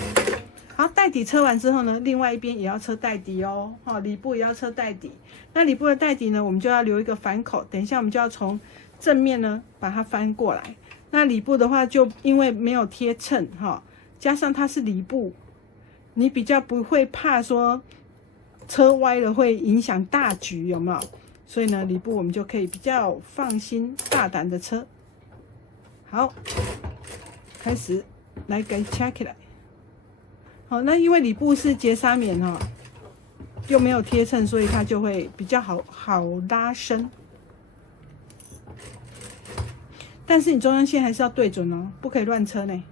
好，袋底车完之后呢，另外一边也要车袋底哦，里部也要车袋底。那里部的袋底呢，我们就要留一个反口，等一下我们就要从正面呢把它翻过来。那里部的话，就因为没有贴衬哈，加上它是里部，你比较不会怕说车歪了会影响大局，有没有？所以呢，里部我们就可以比较放心大胆的车。好，开始来给掐起来。好，那因为里部是结纱棉哈，又没有贴衬，所以它就会比较好拉伸。但是你中央线还是要对准哦，不可以乱车呢。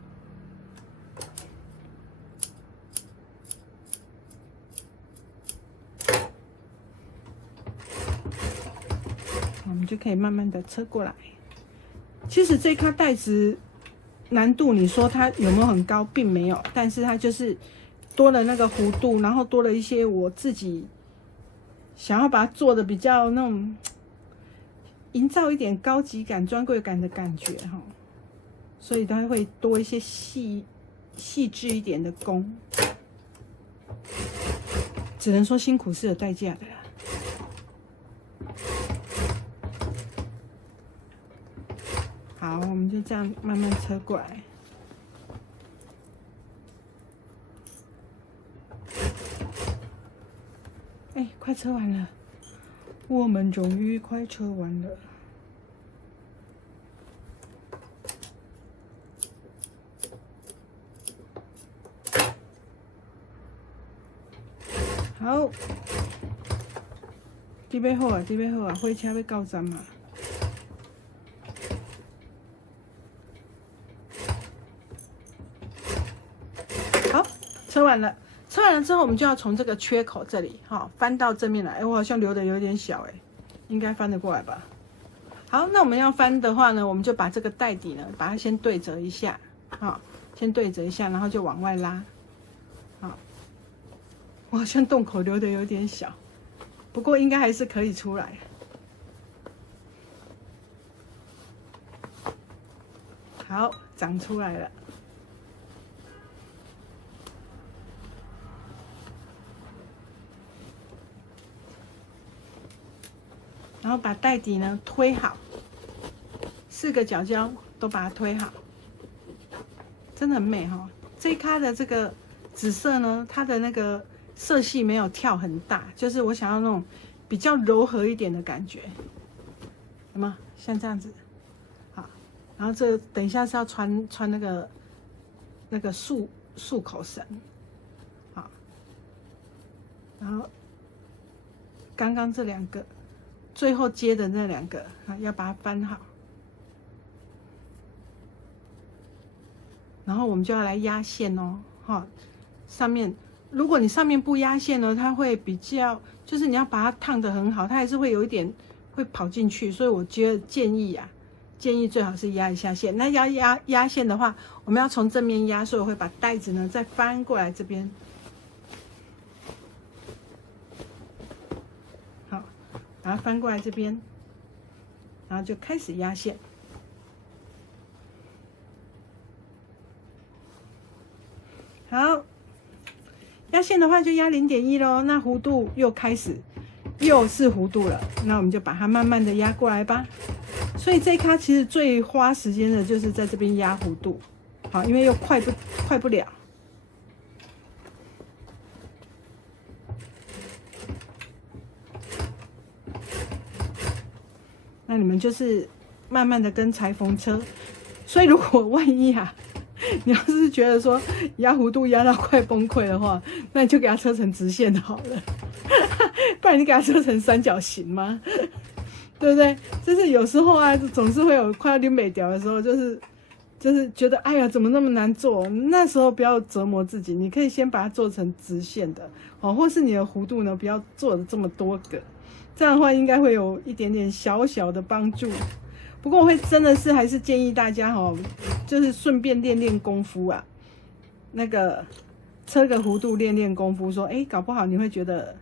我们就可以慢慢的车过来。其实这咖袋子难度，你说它有没有很高，并没有，但是它就是多了那个弧度，然后多了一些我自己想要把它做的比较那种营造一点高级感、专柜感的感觉哈，所以它会多一些细致一点的工，只能说辛苦是有代价的啦。好，我们就这样慢慢车过来。哎，快车完了，我们终于快车完了。好，准备好啊，准备好啊，火车要到站嘛。好，车完了。车完了之后，我们就要从这个缺口这里翻到正面来。哎，我好像留的有点小，应该翻得过来吧？好，那我们要翻的话呢，我们就把这个袋底呢，把它先对折一下，先对折一下，然后就往外拉。我好像洞口留的有点小，不过应该还是可以出来。好，长出来了。然后把袋底呢推好，4个角角都把它推好，真的很美哈。这一咖的这个紫色呢，它的那个色系没有跳很大，就是我想要那种比较柔和一点的感觉，有没有？像这样子，好。然后这等一下是要穿那个束口绳，好。然后刚刚这2个。最后接的那2个要把它翻好，然后我们就要来压线哦，上面如果你上面不压线呢，它会比较，就是你要把它烫得很好，它还是会有一点会跑进去，所以我建议最好是压一下线。那要压线的话，我们要从正面压，所以我会把袋子呢再翻过来这边。然后翻过来这边，然后就开始压线。好，压线的话就压0.1咯，那弧度又开始又是弧度了，那我们就把它慢慢的压过来吧。所以这一咖其实最花时间的就是在这边压弧度，好，因为又快不了。那你们就是慢慢的跟裁缝车，所以如果万一啊，你要是觉得说压弧度压到快崩溃的话，那你就给它车成直线好了，不然你给它车成三角形吗？对不对？就是有时候啊，总是会有快要拎不掉的时候，就是觉得哎呀怎么那么难做？那时候不要折磨自己，你可以先把它做成直线的哦，或是你的弧度呢不要做的这么多个，这样的话应该会有一点点小小的帮助。不过我会真的是还是建议大家哦，就是顺便练练功夫啊，那个车个弧度练练功夫，说哎搞不好你会觉得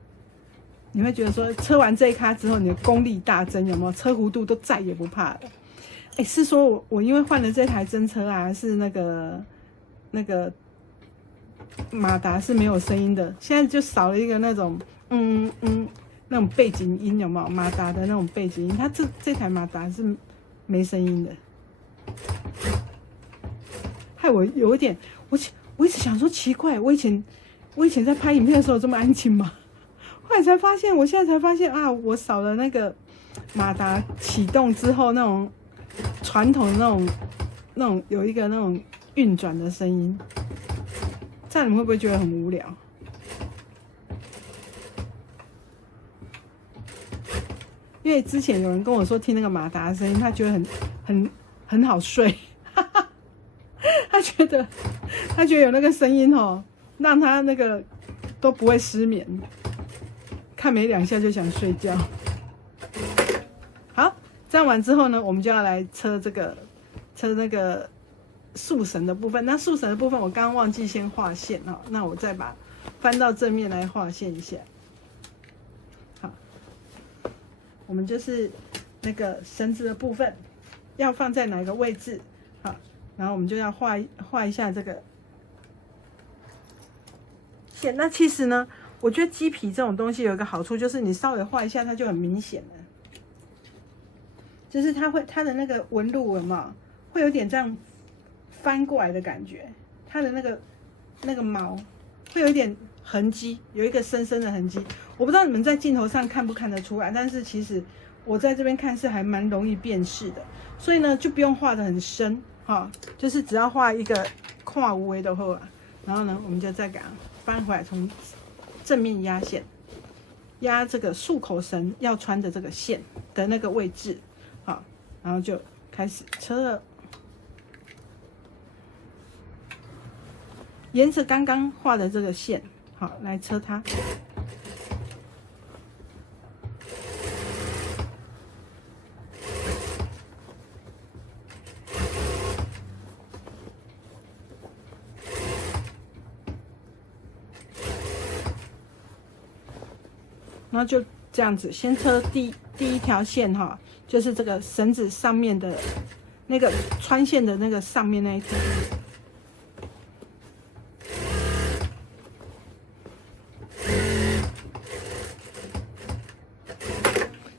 说车完这一咖之后你的功力大增，有没有？车弧度都再也不怕了。哎，是说我因为换了这台真车啊，是那个马达是没有声音的，现在就少了一个那种那种背景音，有没有？马达的那种背景音，它这台马达是没声音的，害我有一点，我一直想说奇怪，我以前在拍影片的时候这么安静吗？后来才发现，我现在才发现啊，我少了那个马达启动之后那种传统的那种有一个那种运转的声音，这样你们会不会觉得很无聊？因为之前有人跟我说听那个马达的声音，他觉得很好睡，他觉得有那个声音哦，让他那个都不会失眠，看没2下就想睡觉。好，这样完之后呢，我们就要来车那个束绳的部分。那束绳的部分我刚刚忘记先画线哦，那我再把翻到正面来画线一下。我们就是那个绳子的部分要放在哪个位置，好，然后我们就要画一下这个线。那其实呢，我觉得鸡皮这种东西有一个好处，就是你稍微画一下，它就很明显了。就是它的那个纹路有没有会有点这样翻过来的感觉，它的那个毛会有一点痕迹，有一个深深的痕迹。我不知道你们在镜头上看不看得出来，但是其实我在这边看是还蛮容易辨识的，所以呢就不用画得很深哈，就是只要画一个跨无为的后啊，然后呢我们就再给它翻回来，从正面压线，压这个束口绳要穿的这个线的那个位置，好，然后就开始车了，沿着刚刚画的这个线，好来车它。然后就这样子，先车第一条线哈，就是这个绳子上面的那个穿线的那个上面那一条。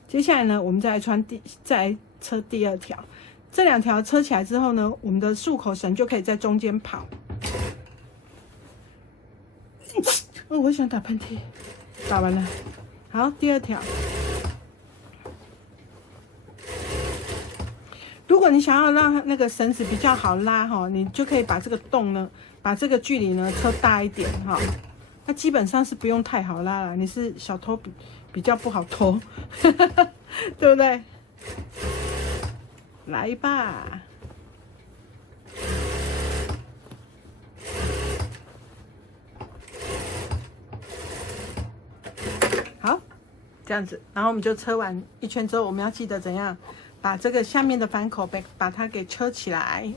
接下来呢，我们再来车第2条，这2条车起来之后呢，我们的束口绳就可以在中间跑。哦，我想打喷嚏，打完了。好，第2条。如果你想要让那个绳子比较好拉哈，你就可以把这个洞呢，把这个距离呢车大一点哈。那基本上是不用太好拉了，你是小偷比较不好偷，对不对？来吧。好，这样子，然后我们就车完一圈之后，我们要记得怎样把这个下面的反口把它给车起来。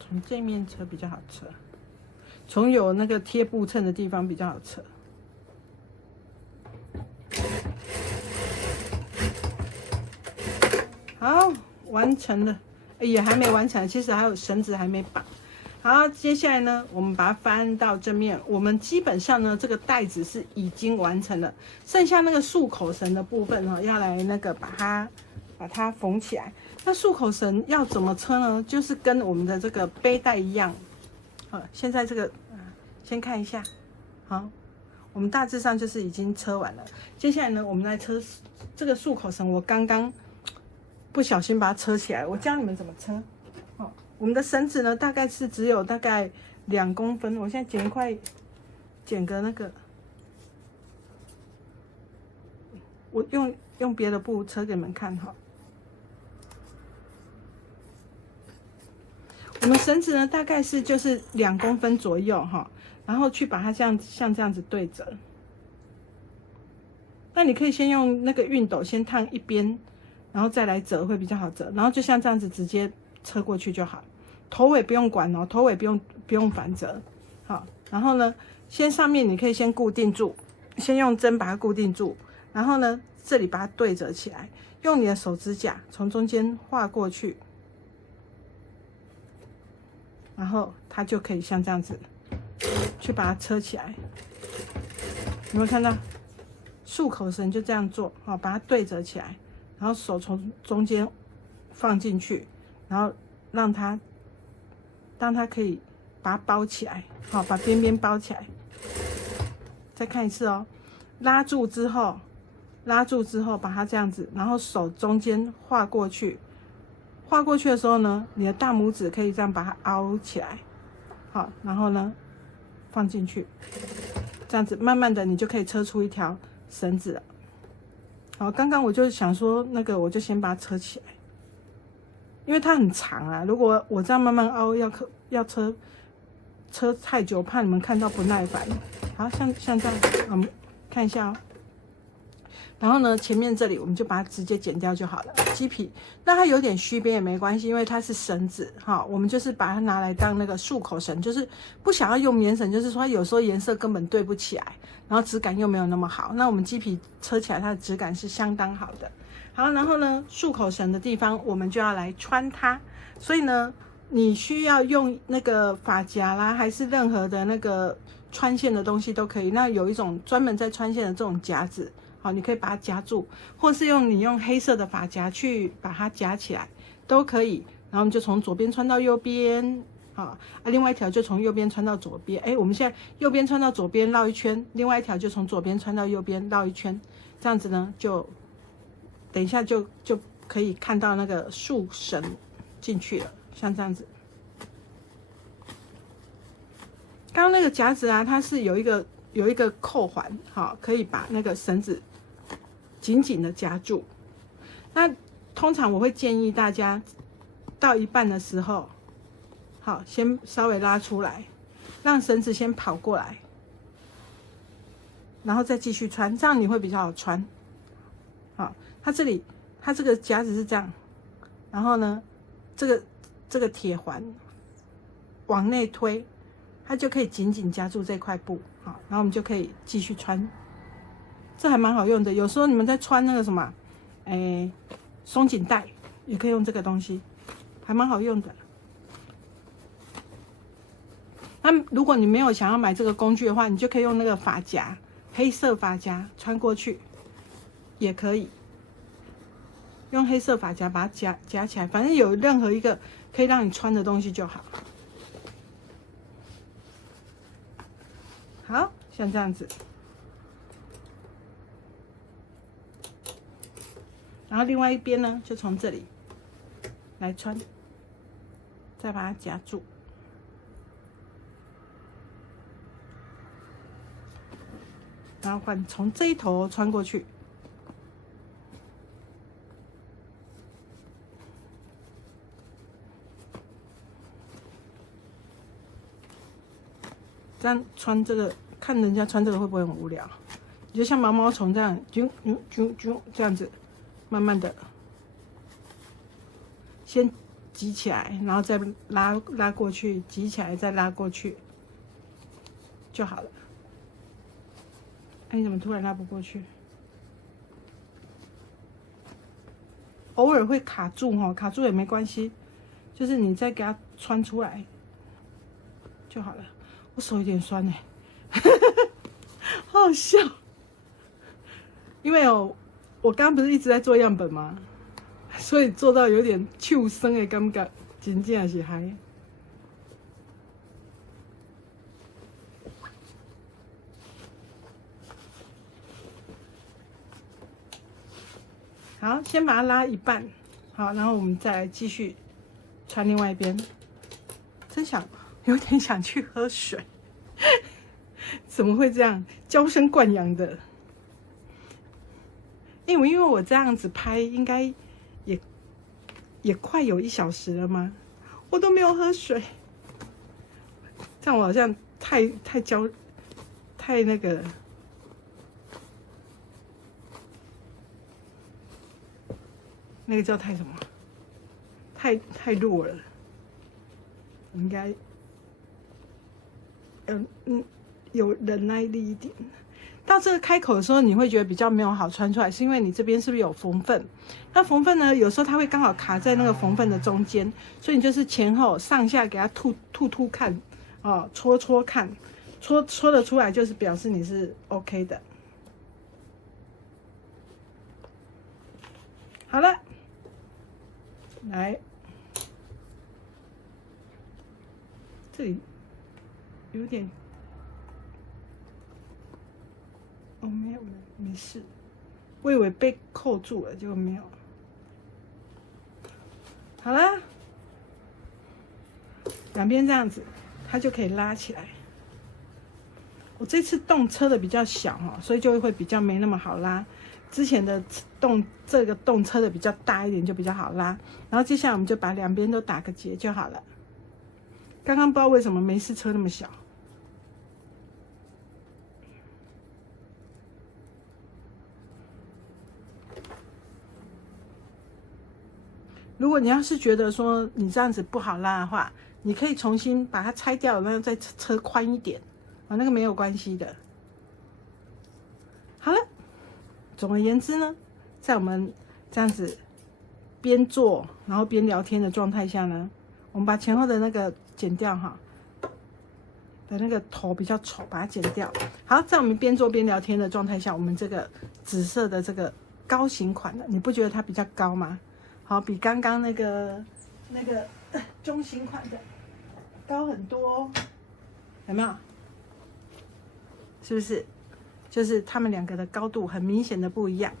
从这面车比较好车，从有那个贴布衬的地方比较好车。好，完成了，也还没完成，其实还有绳子还没绑。好，接下来呢，我们把它翻到正面。我们基本上呢，这个带子是已经完成了，剩下那个束口绳的部分哈，要来那个把它缝起来。那束口绳要怎么车呢？就是跟我们的这个背带一样。现在这个先看一下。好，我们大致上就是已经车完了。接下来呢，我们来车这个束口绳。我刚刚不小心把它车起来，我教你们怎么车。我们的绳子呢，大概是只有大概2公分。我现在剪个那个，我用别的布车给你们看哈。我们绳子呢，大概是就是2公分左右哈，然后去把它像这样子对折。那你可以先用那个熨斗先烫一边，然后再来折会比较好折。然后就像这样子直接车过去就好。头尾不用管哦，头尾不用反折。好，然后呢，先上面你可以先固定住，先用针把它固定住，然后呢，这里把它对折起来，用你的手指甲从中间画过去，然后它就可以像这样子去把它车起来。有没有看到？束口绳就这样做，好，把它对折起来，然后手从中间放进去，然后让它可以把它包起来，好，把边边包起来。再看一次哦，拉住之后把它这样子，然后手中间画过去，画过去的时候呢，你的大拇指可以这样把它凹起来，好，然后呢放进去，这样子慢慢的你就可以车出一条绳子了。好，刚刚我就想说那个，我就先把它车起来。因为它很长啊，如果我这样慢慢凹，要车太久，怕你们看到不耐烦。好，像这样，我们看一下哦。然后呢，前面这里我们就把它直接剪掉就好了，鸡皮。那它有点虚边也没关系，因为它是绳子哈，我们就是把它拿来当那个束口绳，就是不想要用棉绳，就是说有时候颜色根本对不起来，然后质感又没有那么好。那我们鸡皮车起来，它的质感是相当好的。好，然后呢，束口绳的地方我们就要来穿它，所以呢，你需要用那个发夹啦，还是任何的那个穿线的东西都可以。那有一种专门在穿线的这种夹子，好，你可以把它夹住，或是你用黑色的发夹去把它夹起来，都可以。然后我们就从左边穿到右边，另外一条就从右边穿到左边。我们现在右边穿到左边绕一圈，另外一条就从左边穿到右边绕一圈，这样子呢就。等一下就可以看到那个束绳进去了，像这样子。刚刚那个夹子啊，它是有一个扣环，好，可以把那个绳子紧紧的夹住。那通常我会建议大家到一半的时候，好，先稍微拉出来，让绳子先跑过来，然后再继续穿，这样你会比较好穿。好。它这个夹子是这样，然后呢，这个铁环往内推，它就可以紧紧夹住这块布，好，然后我们就可以继续穿，这还蛮好用的。有时候你们在穿那个什么，松紧带也可以用这个东西，还蛮好用的。那如果你没有想要买这个工具的话，你就可以用那个发夹，黑色发夹穿过去，也可以。用黑色发夹把它夹起来，反正有任何一个可以让你穿的东西就好。好，像这样子。然后另外一边呢，就从这里来穿，再把它夹住。然后换从这一头穿过去。这样穿这个，看人家穿这个会不会很无聊？就像毛毛虫这样，啾这样子，慢慢的先挤起来，然后再拉过去，挤起来再拉过去就好了。你怎么突然拉不过去？偶尔会卡住哈，卡住也没关系，就是你再给它穿出来就好了。我手有点酸哎，好好笑。因为我刚刚不是一直在做样本吗？所以做到有点糗生的感觉，真正是嗨。好，先把它拉一半，好，然后我们再来继续穿另外一边。真想，有点想去喝水，怎么会这样？娇生惯养的。因为我这样子拍，应该也快有1小时了吗？我都没有喝水，这样我好像太那个。那个叫太什么？太弱了，应该有忍耐力一点。到这个开口的时候，你会觉得比较没有好穿出来，是因为你这边是不是有缝缝？那缝缝呢，有时候它会刚好卡在那个缝缝的中间，所以你就是前后上下给它吐看，哦，戳看，戳得出来就是表示你是 OK 的。好了。来，这里有点，哦，没有了，没事。我以为被扣住了，结果没有。好啦，两边这样子，它就可以拉起来。我这次动车的比较小哈，所以就会比较没那么好拉。之前的这个动车的比较大一点，就比较好拉。然后接下来我们就把两边都打个结就好了。刚刚不知道为什么梅斯车那么小。如果你要是觉得说你这样子不好拉的话，你可以重新把它拆掉，然后再车宽一点啊，那个没有关系的。好了。总而言之呢，在我们这样子边做然后边聊天的状态下呢，我们把前后的那个剪掉哈，的那个头比较丑，把它剪掉。好，在我们边做边聊天的状态下，我们这个紫色的这个高型款的，你不觉得它比较高吗？好，比刚刚那个中型款的高很多，有没有？是不是？就是它们两个的高度很明显的不一样，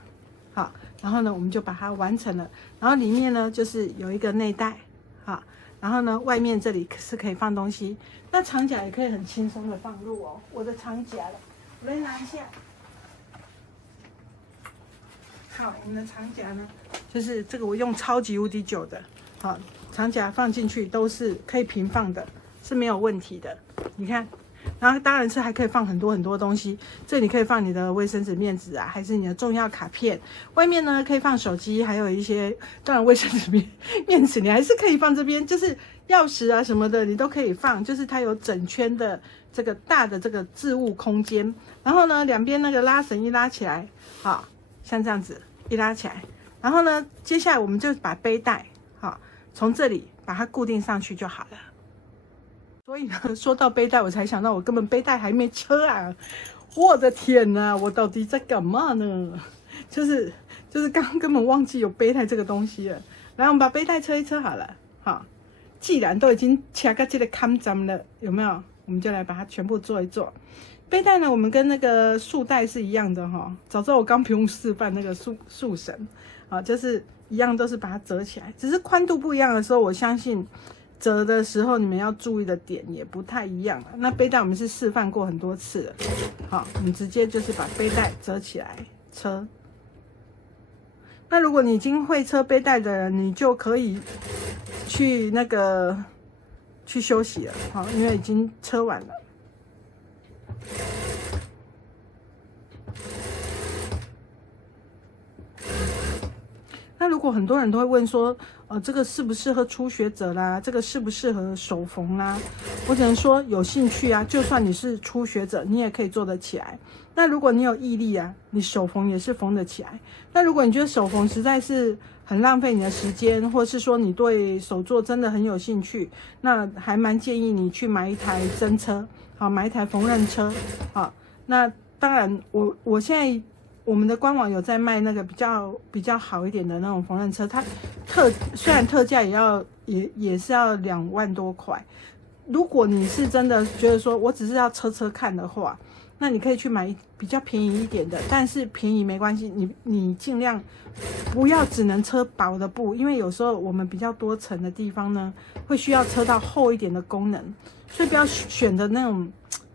好，然后呢，我们就把它完成了。然后里面呢，就是有一个内袋，好，然后呢，外面这里是可以放东西。那长夹也可以很轻松的放入哦。我的长夹了，我来拿一下。好，我们的长夹呢，就是这个我用超级无敌久的，好，长夹放进去都是可以平放的，是没有问题的。你看。然后当然是还可以放很多东西，这里可以放你的卫生纸、面纸啊，还是你的重要卡片。外面呢可以放手机，还有一些当然卫生纸、面纸你还是可以放这边，就是钥匙啊什么的你都可以放，就是它有整圈的这个大的这个置物空间。然后呢，两边那个拉绳一拉起来，好，像这样子一拉起来。然后呢，接下来我们就把背带，好，从这里把它固定上去就好了。所以呢，说到背带，我才想到我根本背带还没车啊！我的天哪，我到底在干嘛呢？就是刚刚根本忘记有背带这个东西了。来，我们把背带车一车好了。好，既然都已经掐个这个看针了，有没有？我们就来把它全部做一做。背带呢，我们跟那个束带是一样的哈。早知道我刚不用示范那个束绳啊，就是一样都是把它折起来，只是宽度不一样的时候，我相信。折的时候，你们要注意的点也不太一样了。那背带我们是示范过很多次了，好，我们直接就是把背带折起来车。那如果你已经会车背带的人，你就可以去去休息了，好，因为已经车完了。那如果很多人都会问说，这个适不适合初学者啦？这个适不适合手缝啦？我只能说有兴趣啊，就算你是初学者，你也可以做得起来。那如果你有毅力啊，你手缝也是缝得起来。那如果你觉得手缝实在是很浪费你的时间，或是说你对手作真的很有兴趣，那还蛮建议你去买一台针车，好，买一台缝纫车，好，那当然我现在我们的官网有在卖那个比较好一点的那种缝纫车，它虽然特价也是要2万多块。如果你是真的觉得说我只是要车看的话，那你可以去买比较便宜一点的，但是便宜没关系，你尽量不要只能车薄的布，因为有时候我们比较多层的地方呢，会需要车到厚一点的功能，所以不要选的那种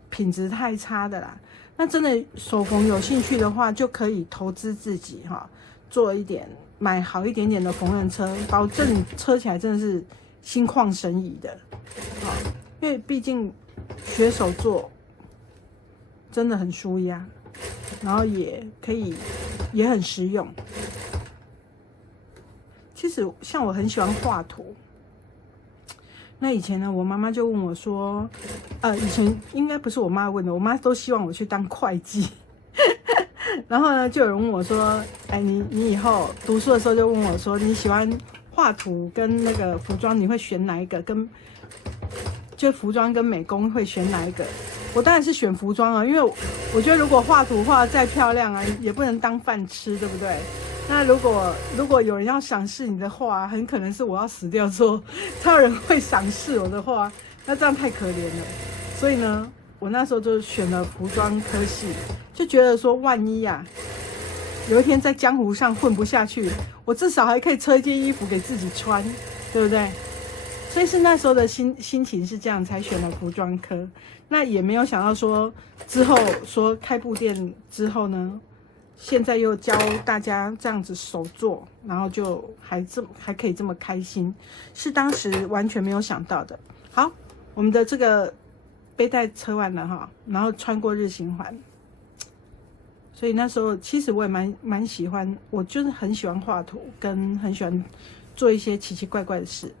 品质太差的啦。那真的手缝有兴趣的话，就可以投资自己哈，做一点买好一点点的缝纫车，保证你车起来真的是心旷神怡的，好，因为毕竟学手作真的很舒压，然后也很实用。其实像我很喜欢画图，那以前呢，我妈妈就问我说，以前应该不是我妈问的，我妈都希望我去当会计。然后呢，就有人问我说，哎，你以后读书的时候就问我说，你喜欢画图跟那个服装，你会选哪一个？就服装跟美工会选哪一个？我当然是选服装啊，因为我觉得如果画图画得再漂亮啊，也不能当饭吃，对不对？那如果有人要赏识你的画，很可能是我要死掉之后，才有人会赏识我的画，那这样太可怜了。所以呢，我那时候就选了服装科系，就觉得说，万一啊，有一天在江湖上混不下去，我至少还可以车一件衣服给自己穿，对不对？所以是那时候的心情是这样，才选了服装科。那也没有想到说之后说开布店之后呢，现在又教大家这样子手做，然后就还可以这么开心，是当时完全没有想到的。好，我们的这个背带车完了哈，然后穿过日行环，所以那时候其实我也蛮喜欢，我就是很喜欢画图，跟很喜欢做一些奇奇怪怪的事。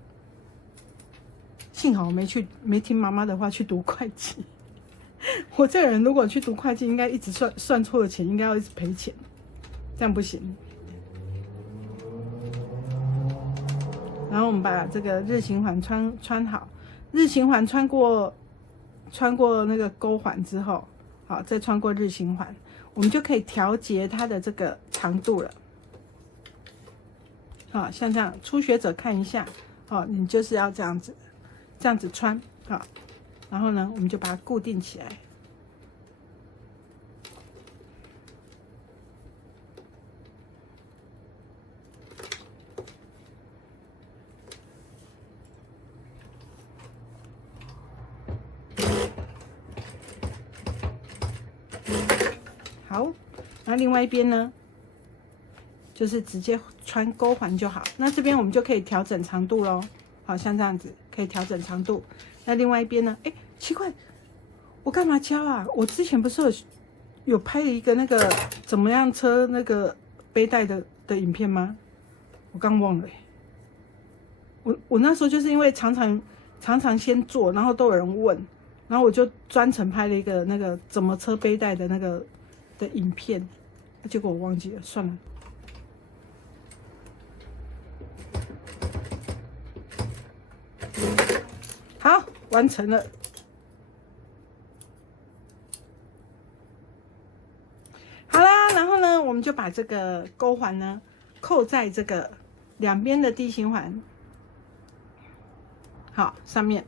幸好我没听妈妈的话去读会计。我这个人如果去读会计，应该一直算错的钱，应该要一直赔钱，这样不行。然后我们把这个日行环穿好，日行环穿过那个钩环之后，好，再穿过日行环，我们就可以调节它的这个长度了。好，像这样，初学者看一下，好，你就是要这样子穿，好，然后呢，我们就把它固定起来。好，那另外一边呢，就是直接穿钩环就好。那这边我们就可以调整长度咯，好像这样子可以调整长度。那另外一边呢？哎，奇怪，我干嘛教啊？我之前不是有拍了一个那个怎么样车那个背带的影片吗？我刚忘了。我那时候就是因为常常先做，然后都有人问，然后我就专程拍了一个那个怎么车背带的那个的影片，结果我忘记了，算了。好，完成了。好啦，然后呢，我们就把这个钩环呢扣在这个两边的地心环，好，上面。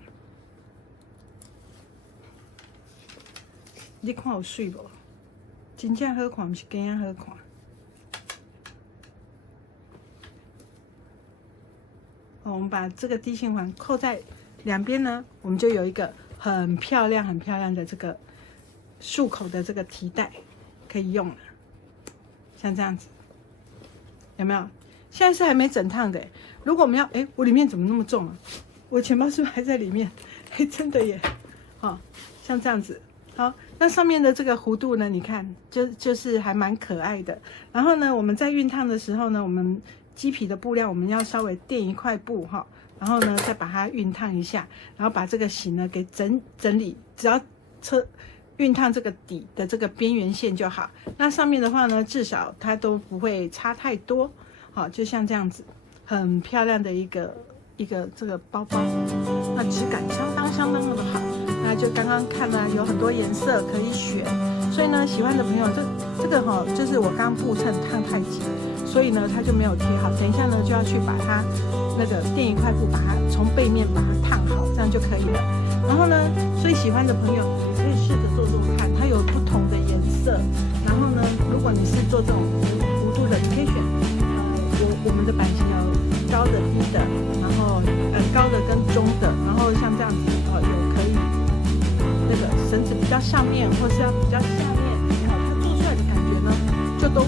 你看有水不？真正好看，不是假样好看。我们把这个地心环扣在两边呢，我们就有一个很漂亮的这个束口的这个提带可以用了，像这样子，有没有？现在是还没整烫的。如果我们要，我里面怎么那么重啊？我钱包是不是还在里面？真的耶！好，像这样子。好，那上面的这个弧度呢？你看，就是还蛮可爱的。然后呢，我们在熨烫的时候呢，我们鸡皮的布料我们要稍微垫一块布哈。然后呢，再把它熨烫一下，然后把这个型呢给整理，只要熨烫这个底的这个边缘线就好。那上面的话呢，至少它都不会差太多。好，就像这样子，很漂亮的一个这个包包，那质感相当的好。那就刚刚看了有很多颜色可以选，所以呢，喜欢的朋友，这个就是我刚布衬烫太紧，所以呢它就没有贴好。等一下呢就要去把它那个垫一块布，把它从背面把它烫好，这样就可以了。然后呢，所以喜欢的朋友可以试着做看，它有不同的颜色。然后呢，如果你是做这种弧度的，你可以选我们的版型有高的、低的，然后高的跟中的，然后像这样子有可以那个绳子比较上面，或是要比较下面，它做出来的感觉呢就都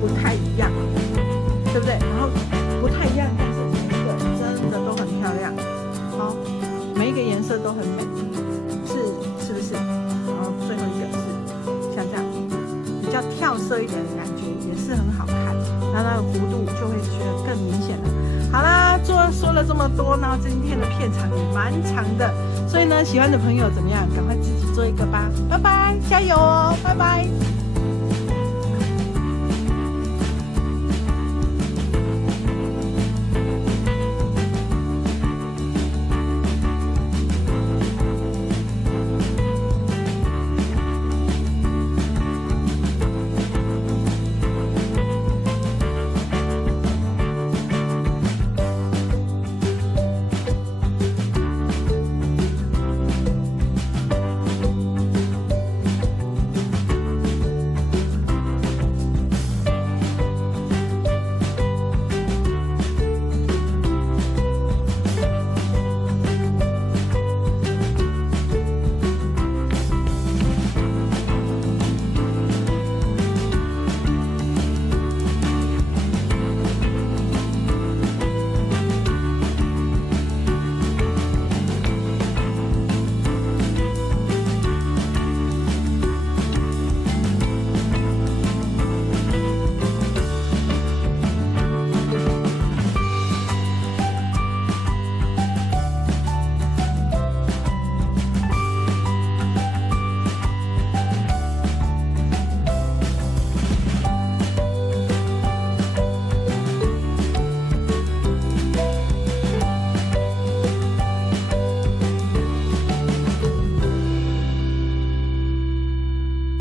不太一样，对不对？然后不太一样，但是每一个真的都很漂亮，好，每一个颜色都很美，是不是？然后最后一个是像这样比较跳色一点的感觉，也是很好看，然后它的弧度就会觉得更明显了。好啦，说了这么多，然后今天的片长也蛮长的，所以呢，喜欢的朋友怎么样？赶快自己做一个吧，拜拜，加油哦，拜拜。